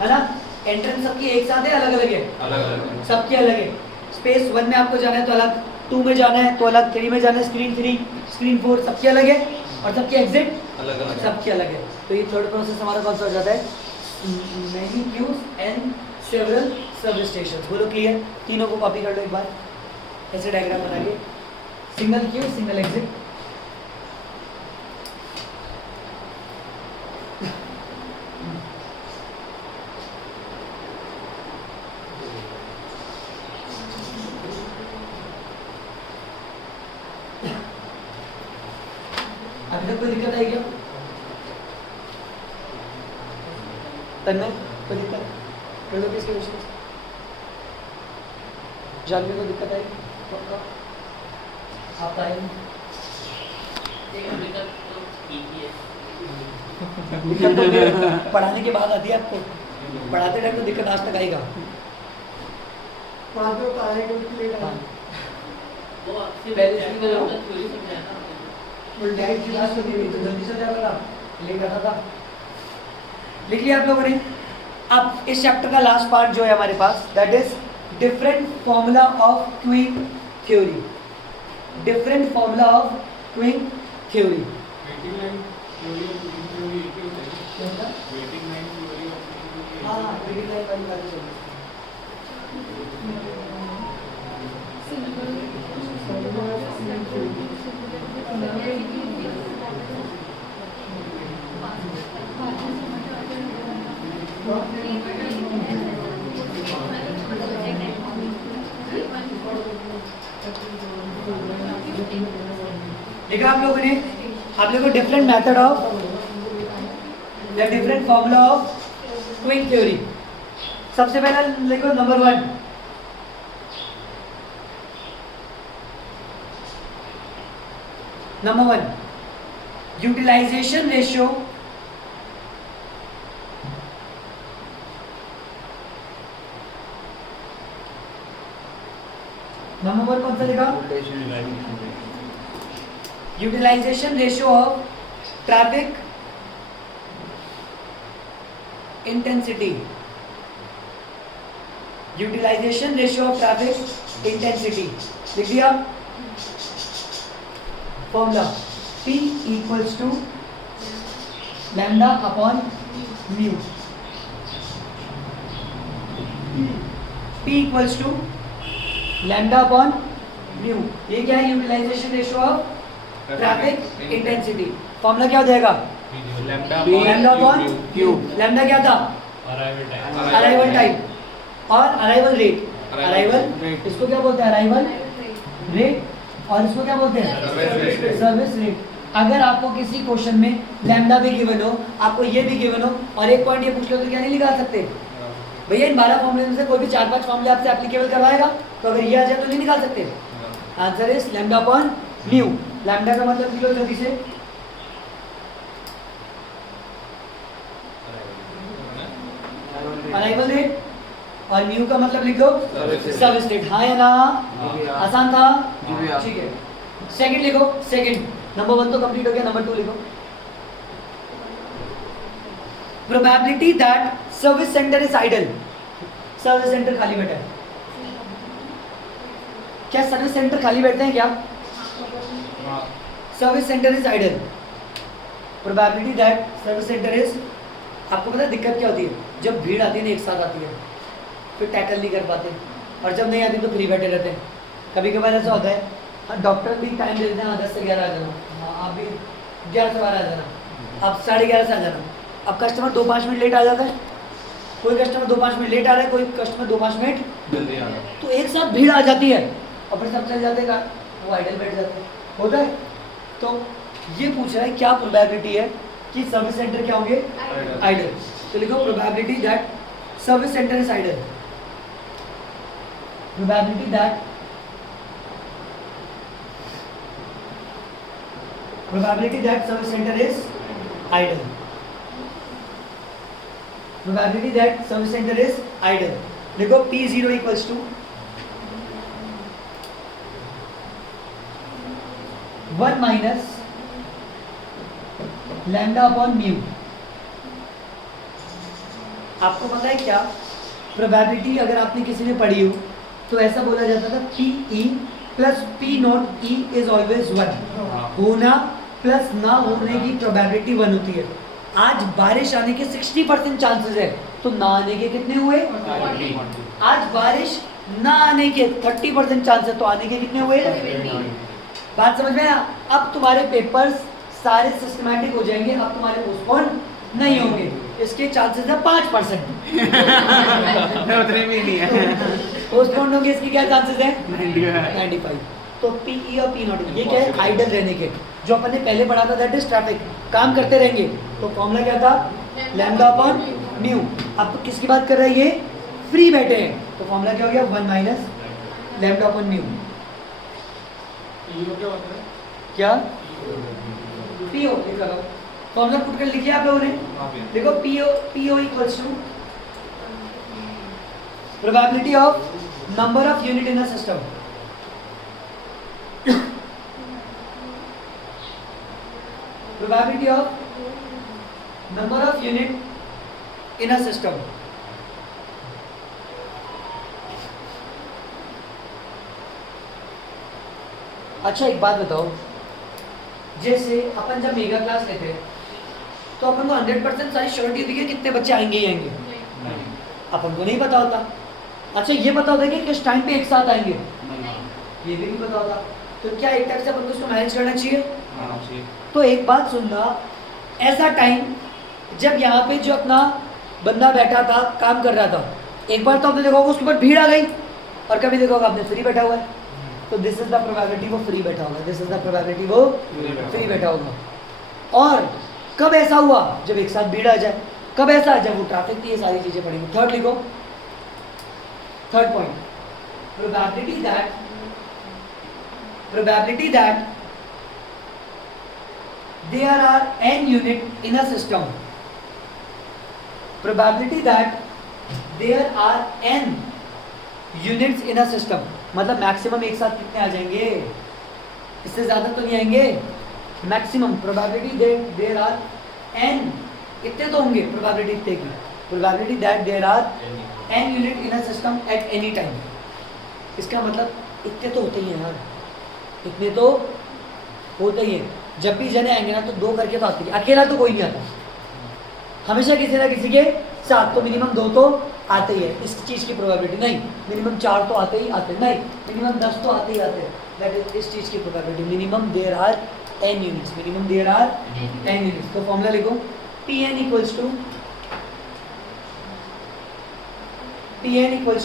है ना? एंट्रेंस सबकी एक साथ है, अलग अलग है, सबकी अलग है। स्पेस 1 में आपको जाना है तो अलग, 2 में जाना है तो अलग, 3 में जाना है, स्क्रीन 3, स्क्रीन 4, सबकी अलग है, और सबकी एग्जिट सबकी अलग है। तो ये थर्ड प्रोसेस हमारा कौन सा हो जाता है? Many queues and several service station. बोलो क्लियर? तीनों को कॉपी कर लो एक बार, ऐसे डायग्राम बना के, सिंगल क्यू, सिंगल एग्जिट। अभी तक कोई दिक्कत आई क्या? तन्मय कोई दिक्कत? कर लो किसके क्वेश्चन? जानवी को दिक्कत आई? पक्का आप आए? दिक्कत तो ठीक ही है। दिक्कत तो फिर पढ़ाने के बाद आती है आपको, पढ़ाते टाइम तो दिक्कत आज तक आएगा। पढ़ाते हो तो आएगा, लेट आएगा। वो आपसे पहले पहले से बोलो। थ्योरी समझाया ना आपने। डायरेक्ट की क्लास होती हुई तो जल्दी से जाता था, लेट आता था। लिख लिया आप लोगों ने? अब इस चैप्टर का लास्ट पार्ट जो है हमारे पास, that is different formula of quick theory. Different formula of quick theory. हाँ, वेटिंग लाइन वाली बात चल रही देखा आप लोगों ने? आप लोगों को different method of the different formula of quick theory. सबसे पहला लिखो number 1, number 1 utilization ratio number 1 कौन सा लिखा? Utilization ratio of traffic intensity. Utilization ratio of traffic intensity लिख दिया? Formula P equals to lambda upon mu. P equals to lambda upon mu. ये क्या है? Utilization ratio of traffic intensity. Formula क्या हो जाएगा? Lambda upon Q. लैम्डा क्या था? अराइवल टाइम और अराइवल रेट। अराइवल इसको क्या बोलते हैं? Arrival rate. और इसको क्या बोलते हैं? Service rate. अगर आपको किसी क्वेश्चन में लैम्डा भी गिवन हो, आपको ये भी गिवन हो, और एक पॉइंट ये पूछ लो तो क्या नहीं निकाल सकते भैया? इन 12 फॉर्मूले में से कोई भी 4-5 फॉर्मूले आपसे एप्लीकेबल करवाएगा, तो अगर ये आ जाए तो नहीं निकाल सकते। Answer is lambda upon mu. Lambda का मतलब लिख लो जल्दी से, अराइवल डेट, और म्यू का मतलब लिख दो सब स्टेट। हाँ या ना? आसान था? ठीक है। सेकंड लिखो, सेकंड, नंबर 1 तो कंप्लीट हो गया, नंबर 2 लिखो। Probability that service center is idle. Service center खाली बैठा है। क्या सर्विस सेंटर खाली बैठते हैं क्या? Service center is idle. Probability that service center is, आपको पता है दिक्कत क्या होती है? जब भीड़ आती है ना, एक साथ आती है, फिर टैकल नहीं कर पाते, और जब नहीं आती तो फ्री बैठे रहते हैं। कभी कभार ऐसा होता है, हाँ डॉक्टर भी टाइम दे देते हैं, 10 से 11 आ जाना, हाँ आप भी 11 से 12 आ जाना, आप 11:30 से आ जाना। अब कस्टमर 2-5 मिनट लेट आ जाता है, कोई कस्टमर 2-5 मिनट लेट आ रहा है, कोई कस्टमर 2-5 मिनट जल्दी आ रहा तो एक साथ भीड़ आ जाती है, और फिर सब चल जाते हैं, वो आइडल बैठ जाते हैं, होता है। तो ये पूछ रहा है क्या प्रोबेबिलिटी है कि सर्विस सेंटर क्या होंगे? आइडल। तो लिखो probability that service center is idle. Probability that service center is idle. Probability that service center is idle. लिखो P0 equals to 1 minus lambda upon mu. आपको पता है क्या प्रोबेबिलिटी अगर आपने किसी ने पढ़ी हो तो ऐसा बोला जाता था PE plus P0 E is always 1। होना प्लस ना होने की प्रोबेबिलिटी 1 होती है। आज बारिश आने के 60% चांसेस है, तो ना आने के कितने हुए? आज बारिश ना आने के 30% चांसेस, तो आने के कितने हुए? बात समझ में आया? अब तुम्हारे पेपर्स सारे सिस्टमैटिक हो जाएंगे, अब तुम्हारे पोस्टपोन नहीं होंगे। इसके चांसेस है 5%। उतने भी नहीं है। पोस्टपोन होंगे, इसकी क्या चांसेस है? 95। तो PE और P0 ये क्या है? आइडल रहने के। जो अपन ने पहले पढ़ा था दैट इज ट्रैफिक, काम करते रहेंगे। तो फॉर्मूला क्या था? Lambda upon mu. अब तो किसकी बात कर रहा है ये? फ्री बैठे हैं, तो फॉर्मूला क्या हो गया? 1 माइनस लैम्डा अपॉन म्यू। क्या? PO लिख लो, फॉर्मूला पुट कर लिखिए आप लोगों ने। देखो PO equals to probability of number of unit in a system. Probability of number of unit in a system। अच्छा एक बात बताओ, जैसे अपन जब मेगा क्लास लेते हैं तो अपन को 100% सारी श्योरिटी होती है कि कितने बच्चे आएंगे ही आएंगे, अपन को नहीं पता होता। अच्छा ये पता होता है कि किस टाइम पे एक साथ आएंगे, ये भी नहीं पता होता। तो क्या एक टाइप से अपन को उसको मैनेज करना चाहिए? तो एक बात सुनना, ऐसा टाइम जब यहाँ पे जो अपना बंदा बैठा था, काम कर रहा था, एक बार तो आपने देखा होगा उसके ऊपर भीड़ आ गई, और कभी देखा होगा आपने फ्री बैठा हुआ है। तो दिस इज द प्रोबेबिलिटी वो फ्री बैठा होगा, दिस इज द प्रोबेबिलिटी वो फ्री बैठा होगा। और कब ऐसा हुआ? जब एक साथ भीड़ आ जाए। कब ऐसा? जब वो ट्रैफिक थी। ये सारी चीजें पढ़ेंगे। थर्ड लिखो, third point, probability that there are n unit in a system। probability that there are n units in a system, मतलब मैक्सिमम एक साथ कितने आ जाएंगे? इससे ज्यादा तो नहीं आएंगे। Maximum probability that there are n, इतने तो होंगे प्रोबेबिलिटी इतने की। Probability that there are n unit in a system at any time. इसका मतलब इतने तो होते ही हैं यार, इतने तो होते ही हैं। जब भी जने आएंगे ना तो 2 करके तो आते हैं, अकेला तो कोई नहीं आता, हमेशा किसी ना किसी के साथ। तो मिनिमम 2 तो आते ही है। इस चीज़ की प्रोबेबिलिटी नहीं, मिनिमम 4 तो आते ही आते नहीं, मिनिमम 10 तो आते ही आते हैं। दैट इज इस चीज़ की probability. Minimum there are n units, minimum there are n units. तो फॉर्मूला लिखो, Pn equals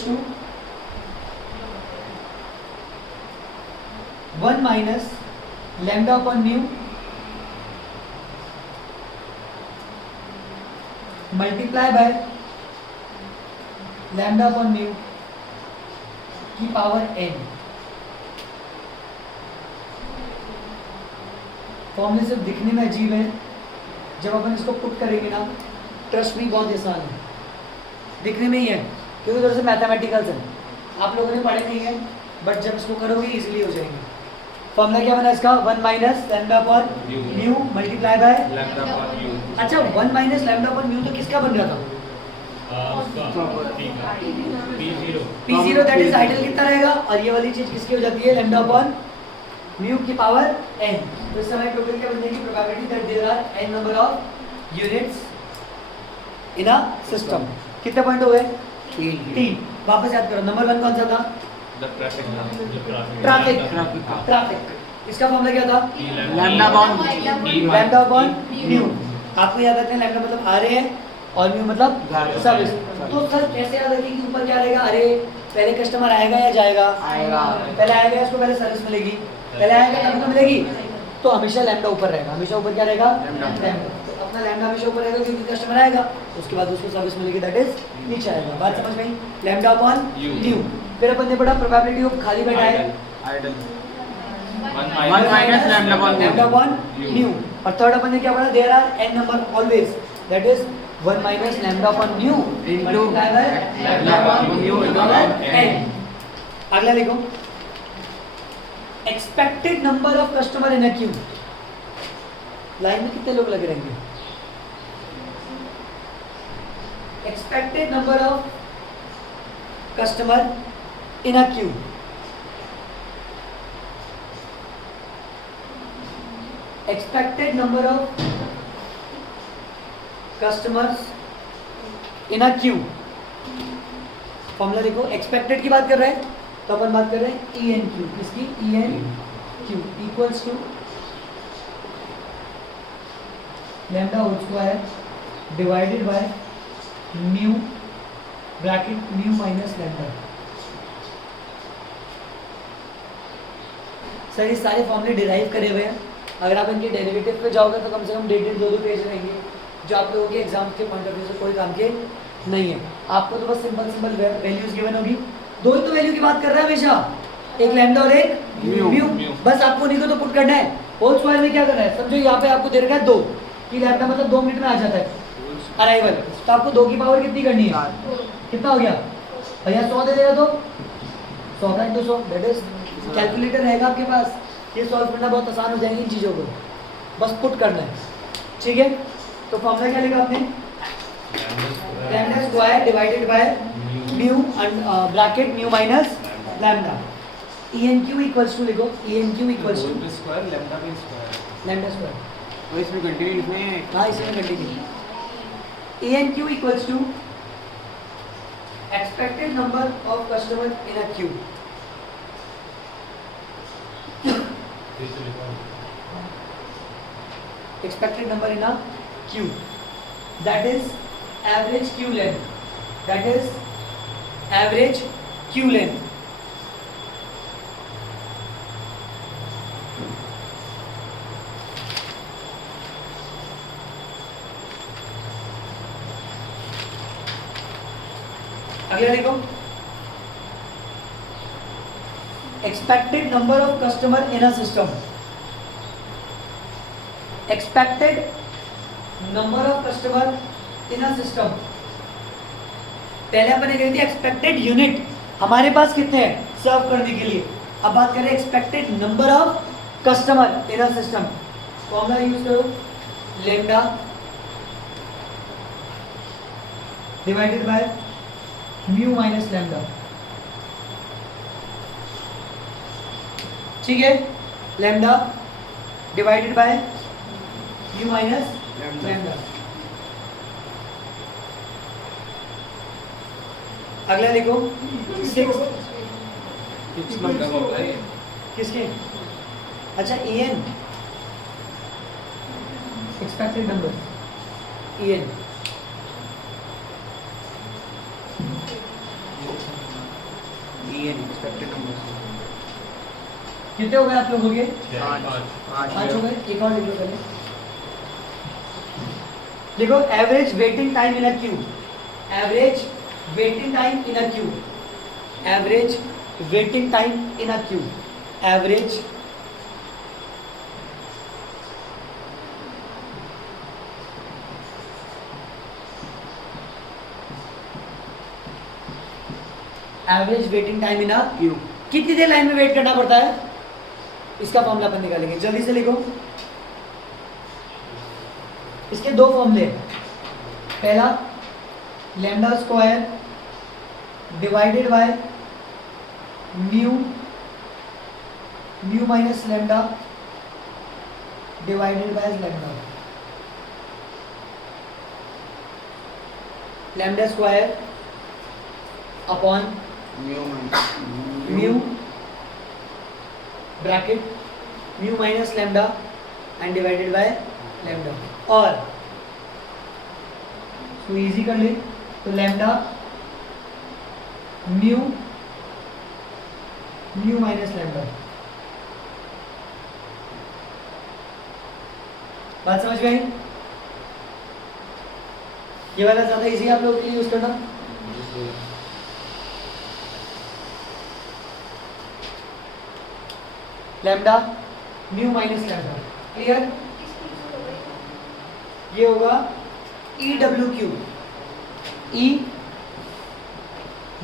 to 1 minus lambda upon mu multiply by lambda upon mu की पावर n। फॉर्मूले सिर्फ दिखने में अजीब है, जब अपन इसको पुट करेंगे ना, ट्रस्ट मी बहुत आसान है, दिखने में ही है क्योंकि थोड़े से मैथमेटिकल्स हैं, आप लोगों ने पढ़े नहीं है, बट जब इसको करोगे इजीली हो जाएंगे। फॉर्मूला क्या बना इसका, 1 minus lambda upon mu multiply bye, अच्छा 1 माइनस लैम्डा अपॉन म्यू तो किसका बन रहा था, P0 दैट इज आइडियल कितना रहेगा, और ये वाली चीज किसकी हो जाती है, लैम्डा अपॉन म्यू की पावर n। तो इस समय टोटल क्या बन जाएगी, probability that there are n number of units in a system. कितने पॉइंट हो गए, 3। वापस याद करो, नंबर 1 कौन सा था, ट्रैफिक। इसका फॉर्मूला क्या था, लैम्डा अपॉन म्यू। आपको याद रखना है लैम्डा मतलब आ रहे हैं और म्यू मतलब सर्विस। तो सर कैसे याद रखेंगे, ऊपर क्या रहेगा, अरे पहले कस्टमर आएगा या जाएगा, पहले आएगा इसको पहले सर्विस मिलेगी, पहले आएगा तभी तो मिलेगी, तो हमेशा लैम्डा ऊपर रहेगा, हमेशा ऊपर क्या रहेगा, लैम्डा। तो अपना लैम्डा हमेशा ऊपर रहेगा क्योंकि कस्टमर आएगा, उसके बाद उसको सर्विस मिलेगी, दैट इज नीचे आएगा। बात समझ में आई, लैम्डा अपॉन म्यू। फिर अपन ने पढ़ा प्रोबेबिलिटी ऑफ खाली बैठा है 1 माइनस लैम्डा अपॉन म्यू। और थर्ड अपन ने क्या पढ़ा, there are n number always, that is 1 minus lambda upon mu multiply by lambda upon mu into n। अगला लिखो, expected number of customer in a queue. Line में कितने लोग लगे रहेंगे, expected number of customer in a queue. Expected number of customers in a queue. Formula देखो, एक्सपेक्टेड की बात कर रहे हैं तो अपन बात कर रहे हैं ई एन क्यू, किसकी, E N Q equals to lambda whole square divided by mu bracket mu minus lambda. Sir ये सारे फॉर्मूले डिराइव करे हुए हैं, अगर आप इनके डेरिवेटिव पे जाओगे तो कम से कम 1.5 2 पेज रहेंगे, जो आप लोगों के एग्जाम के पॉइंट ऑफ व्यू से कोई काम के नहीं है। आपको तो बस सिंपल वैल्यूज गिवन होगी, दो ही तो वैल्यू की बात कर रहा है हमेशा, एक लैम्डा और एक म्यू। बस आपको नहीं को तो पुट करना है। होल स्क्वायर में क्या करना है, समझो यहाँ पे आपको दे रखा है 2 कि लैम्डा मतलब 2 मिनट में आ जाता है अराइवल, तो आपको 2 की पावर कितनी करनी है, कितना हो गया भैया, 100 दे देगा तो 100 का 200, दैट इज कैलकुलेटर रहेगा आपके पास, ये सॉल्व करना बहुत आसान हो जाएगी इन चीज़ों को, बस पुट करना है, ठीक है। तो फॉर्मूला क्या लिखा आपने, lambda square divided by mu bracket mu minus lambda. E N Q equals to लिखो, E N Q equals to square lambda square, तो इसमें कंटिन्यू इसमें हाँ इसमें continue. E N Q equals to expected number of customer in a queue. expected number in a queue, that is average queue length, that is average queue length। अगला देखो, expected number of customer in a system, expected number of customer in a system। पहले अपन ने कही थी एक्सपेक्टेड यूनिट हमारे पास कितने हैं सर्व करने के लिए, अब बात करें expected number of customer in a system. Formula use करो, lambda divided by mu minus lambda, ठीक है, lambda divided by mu minus lambda. अगला लिखो 6 किसके, अच्छा E N expected number, E N expected number कितने हो गए आप लोगों के, 5 हो गए। एक और लिख लो पहले, देखो average waiting time in a Q, average waiting time in a Q, average waiting time in a Q, average average waiting time in a Q कितनी देर लाइन में वेट करना पड़ता है, इसका फॉर्मूला अपन निकालेंगे। जल्दी से लिखो। इसके दो फॉर्मूले, पहला lambda square divided by mu minus lambda divided by lambda. Lambda square upon mu bracket mu minus lambda and divided by lambda. और तो इजी कर ले तो लैम्डा म्यू माइनस लैम्डा। बात समझ में आई? ये वाला ज्यादा इजी आप लोगों के लिए यूज करना। Lambda mu minus lambda, clear? ये होगा EWQ।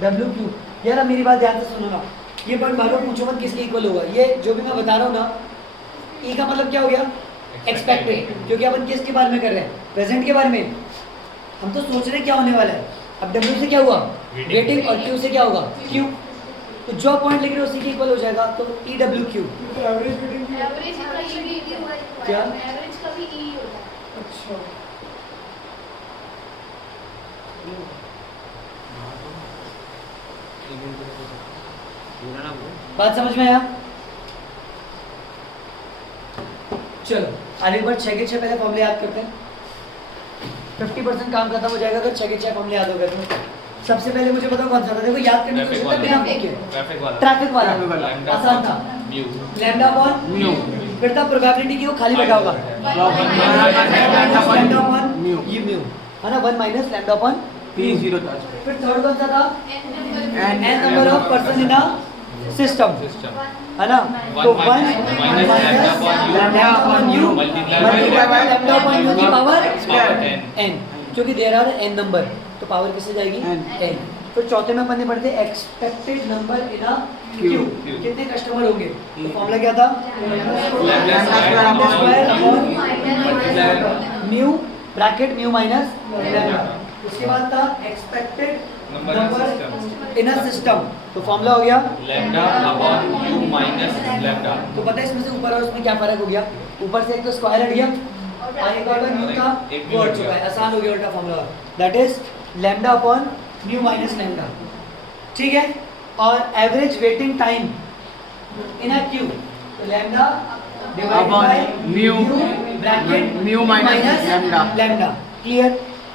EWQ। यार अब मेरी बात ध्यान से सुनो ना, ये पॉइंट बार बार पूछो मत किसके इक्वल होगा। ये जो भी मैं बता रहा हूँ ना, E का मतलब क्या हो गया? एक्सपेक्टेड, क्योंकि अपन किसके बारे में कर रहे हैं? प्रेजेंट के बारे में। हम तो सोच रहे हैं क्या होने वाला है। अब W से क्या हुआ? वेटिंग। और Q से क्या होगा? Q। तो जो पॉइंट लिख रहे हो उसी के इक्वल हो जाएगा, तो EWQ। तो एवरेज वेटिंग की एवरेज का ई हुआ है। क्या? एवरेज का भी ई होता है। अच्छा बात समझ में आया? चलो आगे बढ़। 6 के 6 पहले फॉर्मूले याद करते हैं। 50% काम खत्म हो जाएगा अगर 6 के 6 फॉर्मूले याद हो गए तो। सबसे पहले मुझे बताओ कौन सा था? देखो याद करने की कोशिश करते हैं। ट्रैफिक वाला आसान था। Lambda upon mu. फिर था प्रोबेबिलिटी की, वो खाली बैठा होगा। Lambda upon mu. ये म्यू है ना, 1 माइनस लैम्डा अपॉन। P0 था। फिर थर्ड कौन सा था? N n number of person in a system, है ना? तो 1 minus lambda upon u multiply by lambda upon u की पावर n, क्योंकि देयर आर n नंबर, तो पावर किससे जाएगी? n। फिर चौथे में अपन ने पढ़ते expected number in a queue. कितने कस्टमर होंगे? तो फॉर्मूला क्या था? Lambda square upon mu bracket mu minus lambda. उसके बाद था expected number in a system, तो फॉर्मूला हो गया lambda upon u minus lambda. तो पता है इसमें से ऊपर और उसमें क्या फर्क हो गया? ऊपर से एक तो स्क्वायर हट गया और एक और म्यू का एक भी वो हट हट चुका गया। है। आसान हो गया उल्टा formula, that is lambda upon mu minus lambda. ठीक है? और average waiting time in a queue, तो lambda divided by mu bracket mu minus lambda. Lambda. Clear?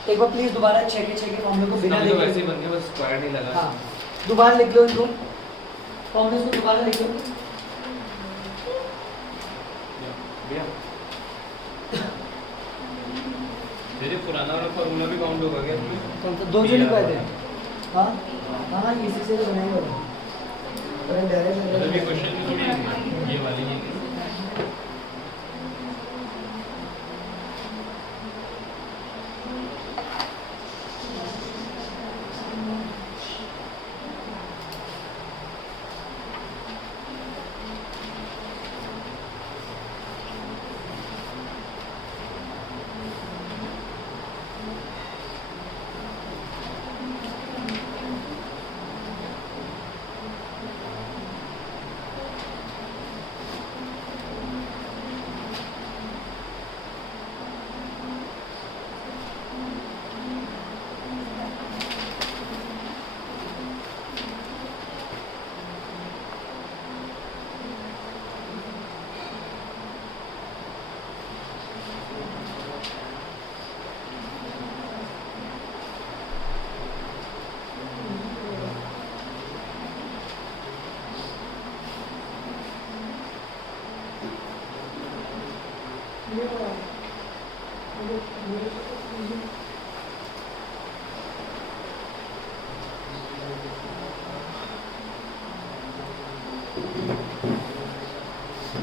एक बार प्लीज दोबारा 6 के 6 के फॉर्मूले को बिना तो वैसे ही लिखे, बन गया, बस स्क्वायर नहीं लगा। हाँ दोबारा लिख लो इनको, फॉर्मूले को दोबारा लिख लो। भैया मेरे पुराना वाला फॉर्मूला भी काउंट होगा क्या इसमें? कौन सा? 2 जो लिखवाए थे। हाँ हाँ इसी से तो बनाएंगे वो। पर डायरेक्ट मतलब ये क्वेश्चन में थोड़ी ये वाली है।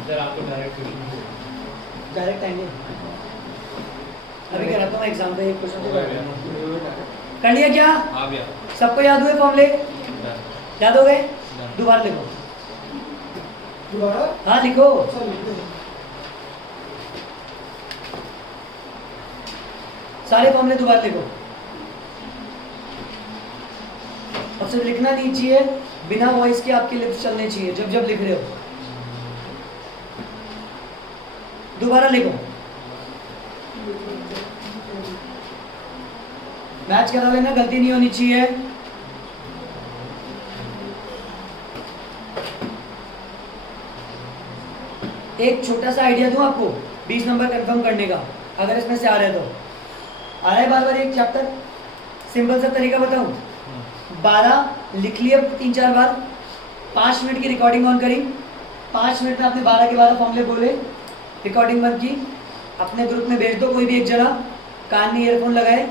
सर आपको डायरेक्ट डायरेक्ट आएंगे। अभी कराता हूँ एग्जाम का एक क्वेश्चन तो कर लिया क्या? हाँ भैया सबको याद हुए फॉर्मूले? याद हो गए? दोबारा लिखो। दोबारा हाँ लिखो। चल लिखते हैं। सारे फॉर्मूले दोबारा लिखो। और सिर्फ लिखना नहीं चाहिए, बिना वॉइस के आपकी लिप्स चलने चाहिए जब जब लिख रहे हो। दोबारा लिखो। मैच करा लेना, गलती नहीं होनी चाहिए। एक छोटा सा आइडिया दूं आपको 20 नंबर कंफर्म करने का, अगर इसमें से आ रहा है तो। आ रहा है बार बार एक चैप्टर? सिंपल सा तरीका बताऊं, 12 लिख लिए 3-4 बार, 5 मिनट की रिकॉर्डिंग ऑन करी, 5 मिनट में आपने 12 के 12 फॉर्मूले बोले, रिकॉर्डिंग बंद की, अपने ग्रुप में भेज दो कोई भी एक जना, कान में ईयरफोन लगाए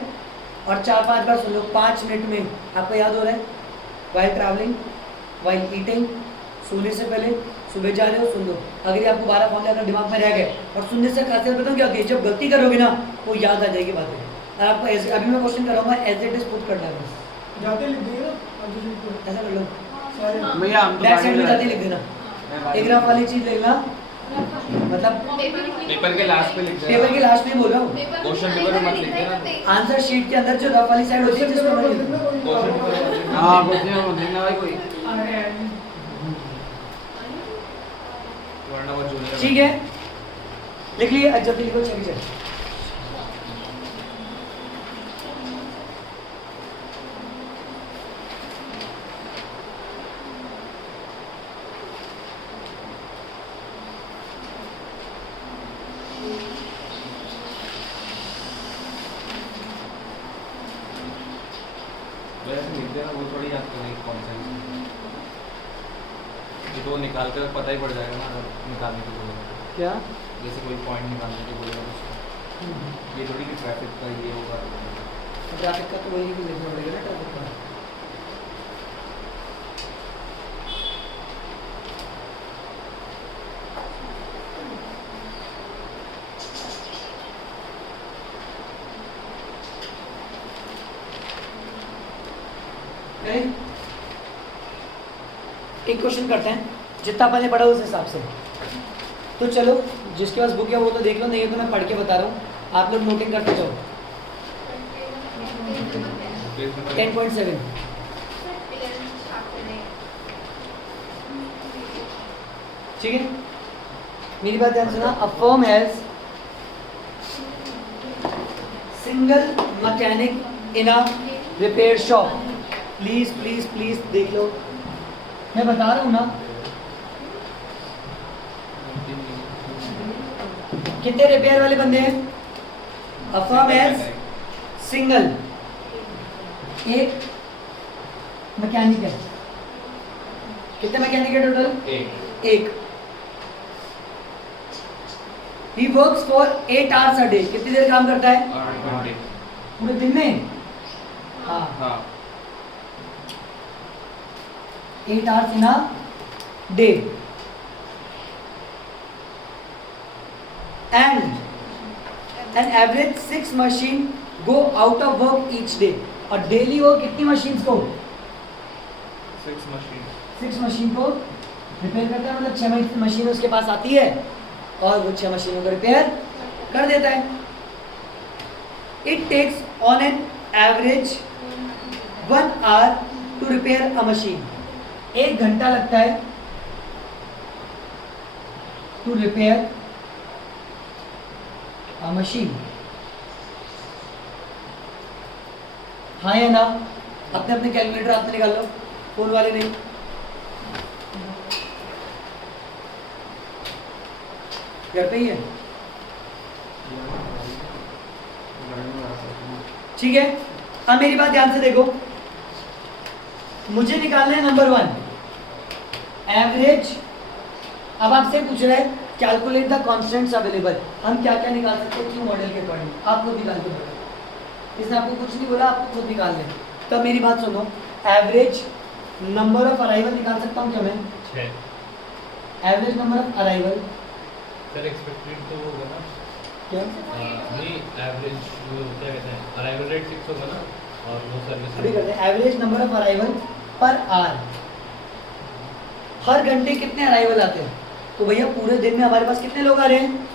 और 4-5 बार सुन लो 5 मिनट में। आपको याद हो रहा है? वाइल ट्रैवलिंग, वाइल ईटिंग, सोने से पहले, सुबह जा रहे हो सुन लो। अगर ये आपको 12 फॉर्मूले अगर दिमाग में रह गए, और सुनने से खासियत बताऊँ क्या होती है, जब गलती करोगे ना वो याद आ जाएगी बातें। और आपको अभी मैं क्वेश्चन कराऊंगा, एज इट इज पुट करना है बस। जाते लिख देंगे ना, अब जो लिखते हैं। ऐसा कर लो, सारे भैया हम तो बैक साइड में बाहर जाते लिख देना। एक ग्राफ वाली चीज लिखना, मतलब पेपर के लास्ट पे लिख देना। पेपर के लास्ट में बोल रहा हूँ, क्वेश्चन पेपर में मत लिख देना। आंसर शीट के अंदर जो रफ वाली साइड होती है जिसमें बनी होती है। क्वेश्चन पेपर हाँ क्वेश्चन देखना भाई कोई, वरना वो जूनियर। ठीक है, लिख लिए, जल्दी लिखो, चलिए चलिए। वैसे लिख देना, वो थोड़ी याद करने की कौन सा है। ये तो निकाल कर पता ही पड़ जाएगा ना, अगर निकालने को बोलेगा। क्या? जैसे कोई पॉइंट निकालने को बोलेगा उसको, ये थोड़ी कि ट्रैफिक का ये होगा। ट्रैफिक का तो वही भी लिखना पड़ेगा ना, ट्रैफिक का। एक क्वेश्चन करते हैं, जितना अपन ने पढ़ा उस हिसाब से। तो चलो, जिसके पास बुक है वो तो देख लो, नहीं है तो मैं पढ़ के बता रहा हूँ, आप लोग नोटिंग करते जाओ। 10.7 ठीक है, मेरी बात ध्यान सुना। A firm has single mechanic in a repair shop. Please please please देख लो, मैं बता रहा हूँ ना। कितने रिपेयर वाले बंदे हैं? अ फर्म हैज सिंगल, एक मैकेनिक है। कितने मैकेनिक है टोटल? एक। He works for 8 hours a day. कितनी देर काम करता है पूरे दिन में? हाँ, 8 hours in a day, and an average 6 machine go out of work each day. और डेली वो कितनी मशीन्स को? 6 मशीन को रिपेयर करता है, मतलब 6 मशीन उसके पास आती है और वो 6 मशीनों को रिपेयर कर देता है। It takes on an average 1 hour to repair a machine. 1 घंटा लगता है टू रिपेयर अ मशीन। हाँ या ना? अपने अपने कैलकुलेटर हाथ में निकाल लो, फोन वाले नहीं। घर पे ही है, ठीक है। अब मेरी बात ध्यान से देखो, मुझे निकालना है नंबर 1 एवरेज। अब आपसे पूछ रहा है कैलकुलेट द कॉन्स्टेंट्स अवेलेबल। हम क्या क्या निकाल सकते हैं क्यू मॉडल के अकॉर्डिंग? आप खुद निकाल के बताओ, इसने आपको कुछ नहीं बोला, आपको खुद निकाल लें। तो मेरी बात सुनो, एवरेज नंबर ऑफ अराइवल निकाल सकता हूँ क्या मैं? 6। Average number of arrival sir expected तो होगा ना, क्या? नहीं एवरेज क्या कहते हैं, अराइवल रेट 6 होगा ना, और वो सर्विस अभी करते हैं average number of arrival per hour. हर घंटे कितने अराइवल आते हैं? तो भैया पूरे दिन में हमारे पास कितने लोग आ रहे हैं?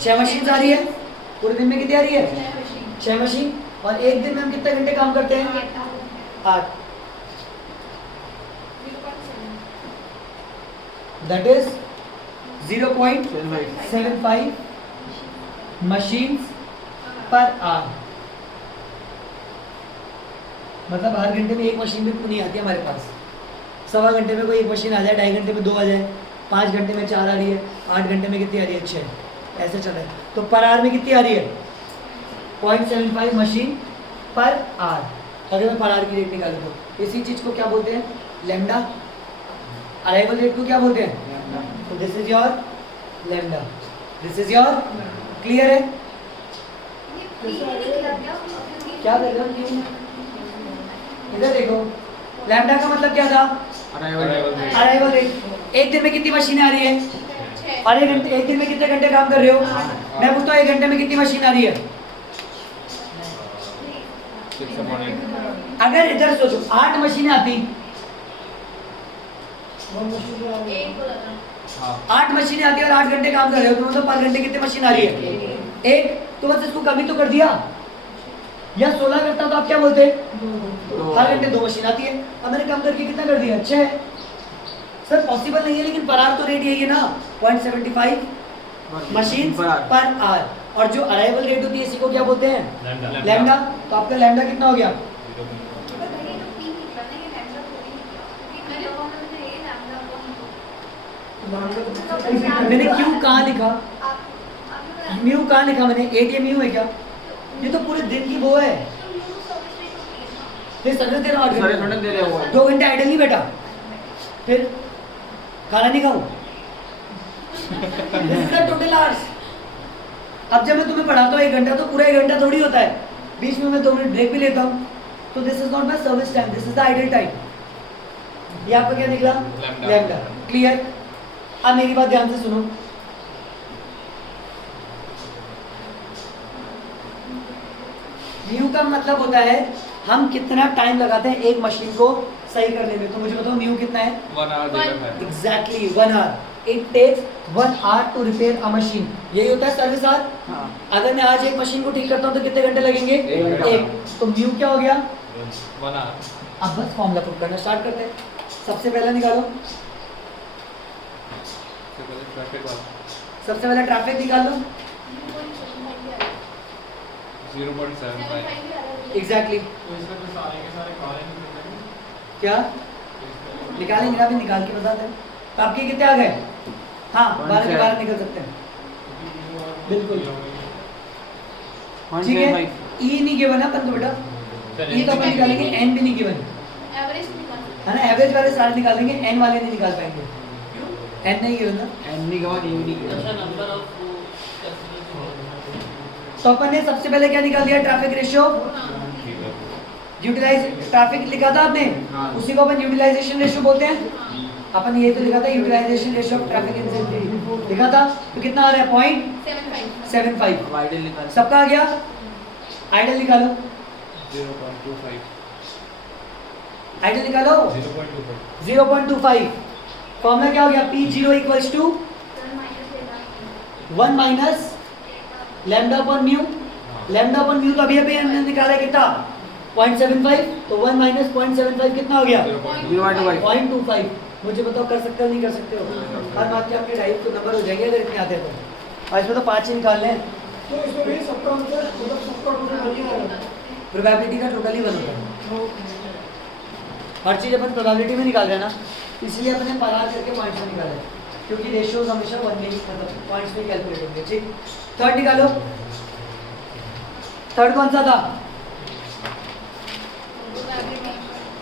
6 मशीन आ रही है। पूरे दिन में कितनी आ रही है? 6 मशीन। और एक दिन में हम कितने घंटे काम करते हैं? 8। That is 0.75 machines per hour. मतलब हर घंटे में एक मशीन भी नहीं आती है हमारे पास। सवा घंटे में कोई एक मशीन आ जाए, 2.5 घंटे में 2 आ जाए, 5 घंटे में 4 आ रही है, 8 घंटे में कितनी आ रही है? 6। ऐसे चल रहा है। तो पर आवर में कितनी आ रही है? 0.75 मशीन पर आवर। अगर मैं पर आवर की रेट निकालूँ तो इसी चीज़ को क्या बोलते हैं? लैम्डा। अराइवल रेट को क्या बोलते हैं? तो this is your lambda, this is your. Clear है? क्या कर रहे हो? इधर देखो, लैम्डा का मतलब क्या था? Arrival rate. एक दिन में कितनी मशीनें आ रही है? और एक दिन में कितने घंटे काम कर रहे हो? मैं पूछता हूँ एक घंटे में कितनी मशीन आ रही है? अगर इधर सोचो 8 मशीनें आती, 8 मशीनें आती और 8 घंटे काम कर रहे हो, तो मतलब 5 घंटे कितने मशीन आ रही है? एक। तो बस इसको कमी तो कर दिया। या 16 करता तो आप क्या बोलते? हर घंटे 2 मशीन आती है। अब मैंने कम करके कितना कर दिया? 6। सर पॉसिबल नहीं है, लेकिन पर आवर तो रेट यही है ना, 0.75 मशीन पर आवर। और जो अराइवल रेट होती है इसी को क्या बोलते हैं? लैम्डा। तो आपका लैम्डा कितना हो गया? मैंने क्यों कहाँ लिखा? म्यू कहाँ लिखा मैंने? एटीएम म्यू है क्या? ये तो पूरे दिन की वो है। फिर सर्विस दे रहा हूँ 8 घंटे, 2 घंटे आइडल नहीं बैठा, फिर खाना नहीं खाऊं। This is the total hours. अब जब मैं तुम्हें पढ़ाता हूँ 1 घंटा, तो पूरा 1 घंटा थोड़ी होता है, बीच में मैं 2 मिनट ब्रेक भी लेता हूँ। तो this is not my service time, this is the idle time. ये आपका क्या निकला? लैम्डा। क्लियर? अब मेरी बात ध्यान से सुनो। म्यू का मतलब होता है हम कितना टाइम लगाते हैं एक मशीन को सही करने में। तो मुझे बताओ म्यू कितना है? 1 hour. Exactly 1 hour. It takes 1 hour to repair a machine. यही होता है सर्विस आवर। अगर मैं आज एक मशीन को ठीक करता हूँ तो कितने घंटे लगेंगे? 1। तो म्यू क्या हो गया? 1 आवर। अब बस फॉर्मूला पुट करना स्टार्ट करते हैं। सबसे पहला निकालो, सबसे पहले ट्रैफिक निकाल लो। 0.75। एग्जैक्टली क्या निकालेंगे ना, अभी निकाल के बताते हैं। तो आपके कितने आ गए? हाँ 12 के 12 निकल सकते हैं, बिल्कुल ठीक है। ई नहीं गिवन है अपन को बेटा, ई तो अपन निकालेंगे, एन भी नहीं गिवन है ना। एवरेज वाले सारे निकालेंगे, एन वाले नहीं निकाल पाएंगे। एन नहीं गिवन ना, एन नहीं गवा ये नहीं गवा। अच्छा नंबर ऑफ तो अपन ने सबसे पहले क्या निकाल दिया? Traffic ratio. यूटिलाइज ट्रैफिक लिखा था आपने, उसी को अपन यूटिलाइजेशन रेशियो बोलते हैं। अपन ये तो लिखा था utilization ratio of traffic intensity लिखा था। तो कितना आ रहा है? 0.75। आइडल निकाल। सबका आ गया? आइडल निकालो, 0.25। आइडल निकालो 0.25। फॉर्मूला क्या हो गया? P0 equals to 1 minus lambda upon mu. Lambda upon mu तो अभी अभी हमने निकाला है कितना? 0.75। तो 1 माइनस 0.75 कितना हो गया? 0.25। मुझे बताओ कर सकते हो नहीं कर सकते हो? हर बात के आपके 2.5 तो नंबर हो जाएंगे अगर इतने आते हैं तो। और इसमें तो 5 ही निकालने हैं। तो इसमें भी सबका आंसर मतलब सबका टोटल बन गया। प्रोबेबिलिटी का टोटल ही बन होता है। हर चीज़ अपन प्रोबेबिलिटी में निकाल रहे हैं ना, इसलिए अपने परार करके पॉइंट्स में निकाला है, क्योंकि रेशियोज हमेशा 1 में ही मतलब पॉइंट्स में कैलकुलेट होंगे। ठीक, थर्ड निकालो। थर्ड कौन सा था?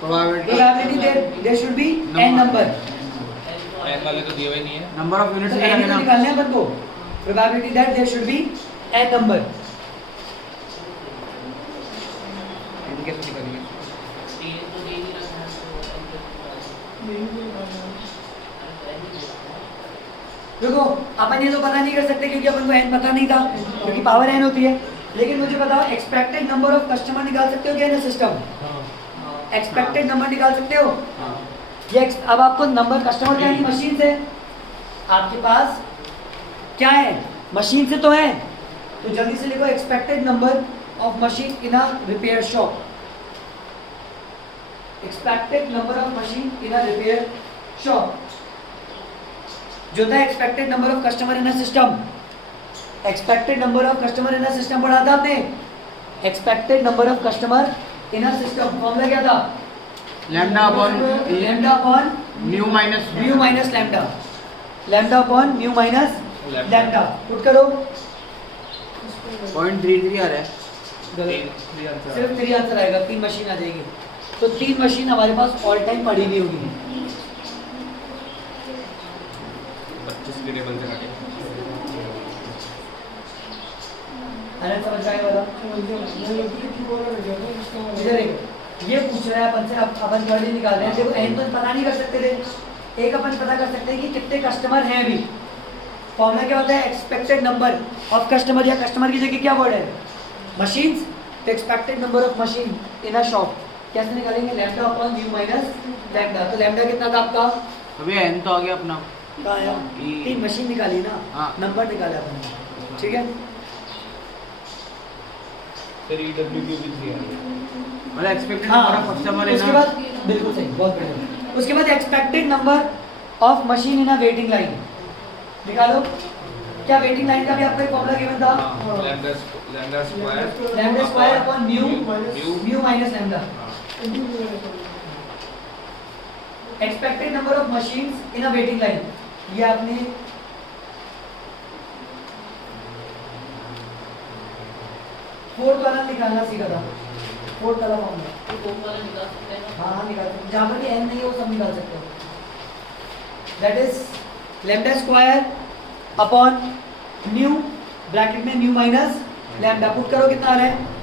Probability there should be n number. N वाले तो दिए हुए नहीं है। नंबर ऑफ यूनिट्स तो n ही तो निकालने हैं अपन को। Probability that there should be n number. N कैसे निकालेंगे? तो दे नहीं रखा है तो देखो अपन ये तो पता नहीं कर सकते क्योंकि अपन को n पता नहीं था, क्योंकि पावर n होती है। लेकिन मुझे बताओ एक्सपेक्टेड नंबर ऑफ कस्टमर निकाल सकते हो क्या ना सिस्टम? एक्सपेक्टेड नंबर निकाल सकते हो? अब आपको नंबर कस्टमर क्या है मशीन से, आपके पास क्या है मशीन से तो है, तो जल्दी से लिखो expected number of machine in a repair shop, expected number of machine in a repair shop, जो था expected number of customer in a system, expected number of customer in a system पढ़ा था आपने, expected number of customer in a system formula क्या था, lambda upon mu minus lambda, lambda upon mu minus lambda, put करो 0.33 आ रहा है। सिर्फ 3 आंसर आएगा, 3 मशीन आ जाएगी, तो 3 मशीन हमारे पास ऑल टाइम पड़ी हुई होगी। 25 के टेबल से काटे। अरे समझ में आएगा इधर एक ये पूछ रहा है अपन से, अपन वर्ड निकाल रहे हैं, देखो एन तो पता नहीं कर सकते थे, एक अपन पता कर सकते हैं कि कितने कस्टमर हैं अभी, फॉर्मूला क्या होता है एक्सपेक्टेड नंबर ऑफ कस्टमर, या कस्टमर की जगह क्या वर्ड है मशीन्स, तो expected number of machine in a shop कैसे निकालेंगे, lambda upon mu minus lambda, तो लैम्डा कितना था आपका, अभी एन तो आ गया अपना, कहाँ आया 3 मशीन निकाली ना, हाँ। नंबर निकाला अपन, ठीक है फिर EWQ भी 3 आ गया। मतलब एक्सपेक्टेड हाँ, नंबर ऑफ कस्टमर उसके बाद बिल्कुल सही, बहुत बढ़िया, उसके बाद expected number of machine in a waiting line निकालो, क्या वेटिंग लाइन का भी आपका फॉर्मूला गिवन था, lambda square lambda square upon mu mu mu minus lambda, expected number of machines in a waiting line, ये आपने फोर्थ वाला निकालना सीखा था, फोर्थ वाला फॉर्मूला, तो दो वाला निकाल सकते हैं ना। हाँ निकाल सकते, जहाँ पर भी एन नहीं है वो सब निकाल सकते हो, that is lambda square upon mu bracket में म्यू माइनस लैम्डा, पुट करो कितना आ रहा है,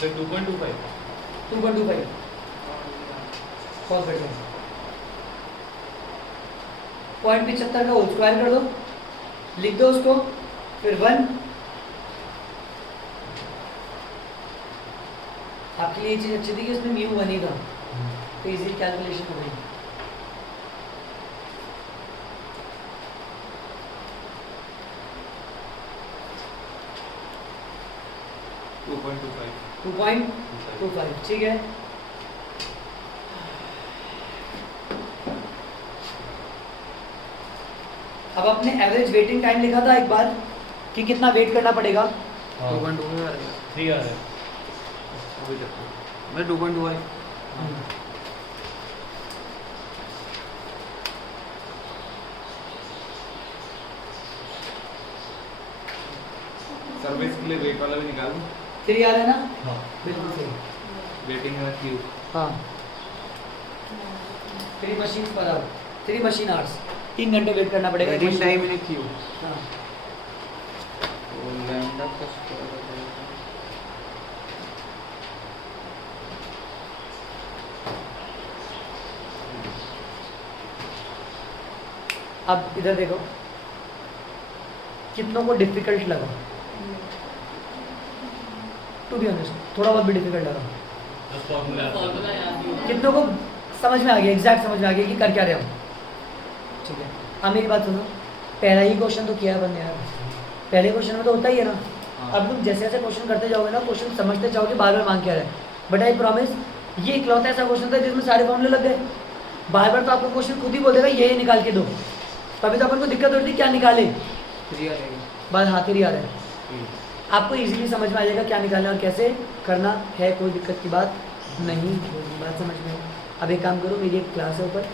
फिर 2.25 2.25, बहुत बढ़िया, 0.75 का होल स्क्वायर कर दो, लिख दो उसको, फिर 1, आपके लिए ये चीज़ अच्छी थी कि इसमें म्यू बनेगा, तो इजी कैलकुलेशन हो गई,2.25 2.25, ठीक है। अब आपने एवरेज वेटिंग टाइम लिखा था एक बार कि कितना वेट करना पड़ेगा, 2.2 आ रहा 3 आ रहा है। है, मैं 2.2 है। सर्विस के लिए वेट वाला भी निकाल दूं, 3 आ रहा है ना, हाँ बिल्कुल सही, वेटिंग है क्यू, हाँ 3 machine per hour, 3 machine hours, 3 घंटे वेट करना पड़ेगा एक वेटिंग machine टाइम पर। इन क्यू, हाँ तो लैम्डा का स्क्वायर हो जाएगा, अब इधर देखो कितनों को डिफिकल्ट लगा, टू बी ऑनेस्ट थोड़ा बहुत भी डिफिकल्ट लगा, बस फॉर्मूला फॉर्मूला याद नहीं होगा। कितनों को समझ में आ गया, एग्जैक्ट समझ में आ गया कि कर क्या रहे हो, ठीक है। अब मेरी बात सुनो, पहला ही क्वेश्चन तो किया है अपन ने यार, पहले क्वेश्चन में तो होता ही है ना, हाँ। अब तुम जैसे जैसे क्वेश्चन करते जाओगे ना, क्वेश्चन समझते जाओगे, बार बार मांग क्या रहा है, बट आई प्रॉमिस ये इकलौता ऐसा क्वेश्चन था जिसमें सारे फॉर्मूले लग गए, बार बार तो आपको क्वेश्चन खुद ही बोल देगा ये निकाल के दो, तभी तो अपन को दिक्कत होती है क्या निकाले, 3 आ जाएगा, बस हाथ ही आ रहा है, आपको इजीली समझ में आ जाएगा क्या निकालना और कैसे करना है, कोई दिक्कत की बात नहीं होगी, बात समझ में। अब एक काम करो, मेरी एक क्लास है ऊपर,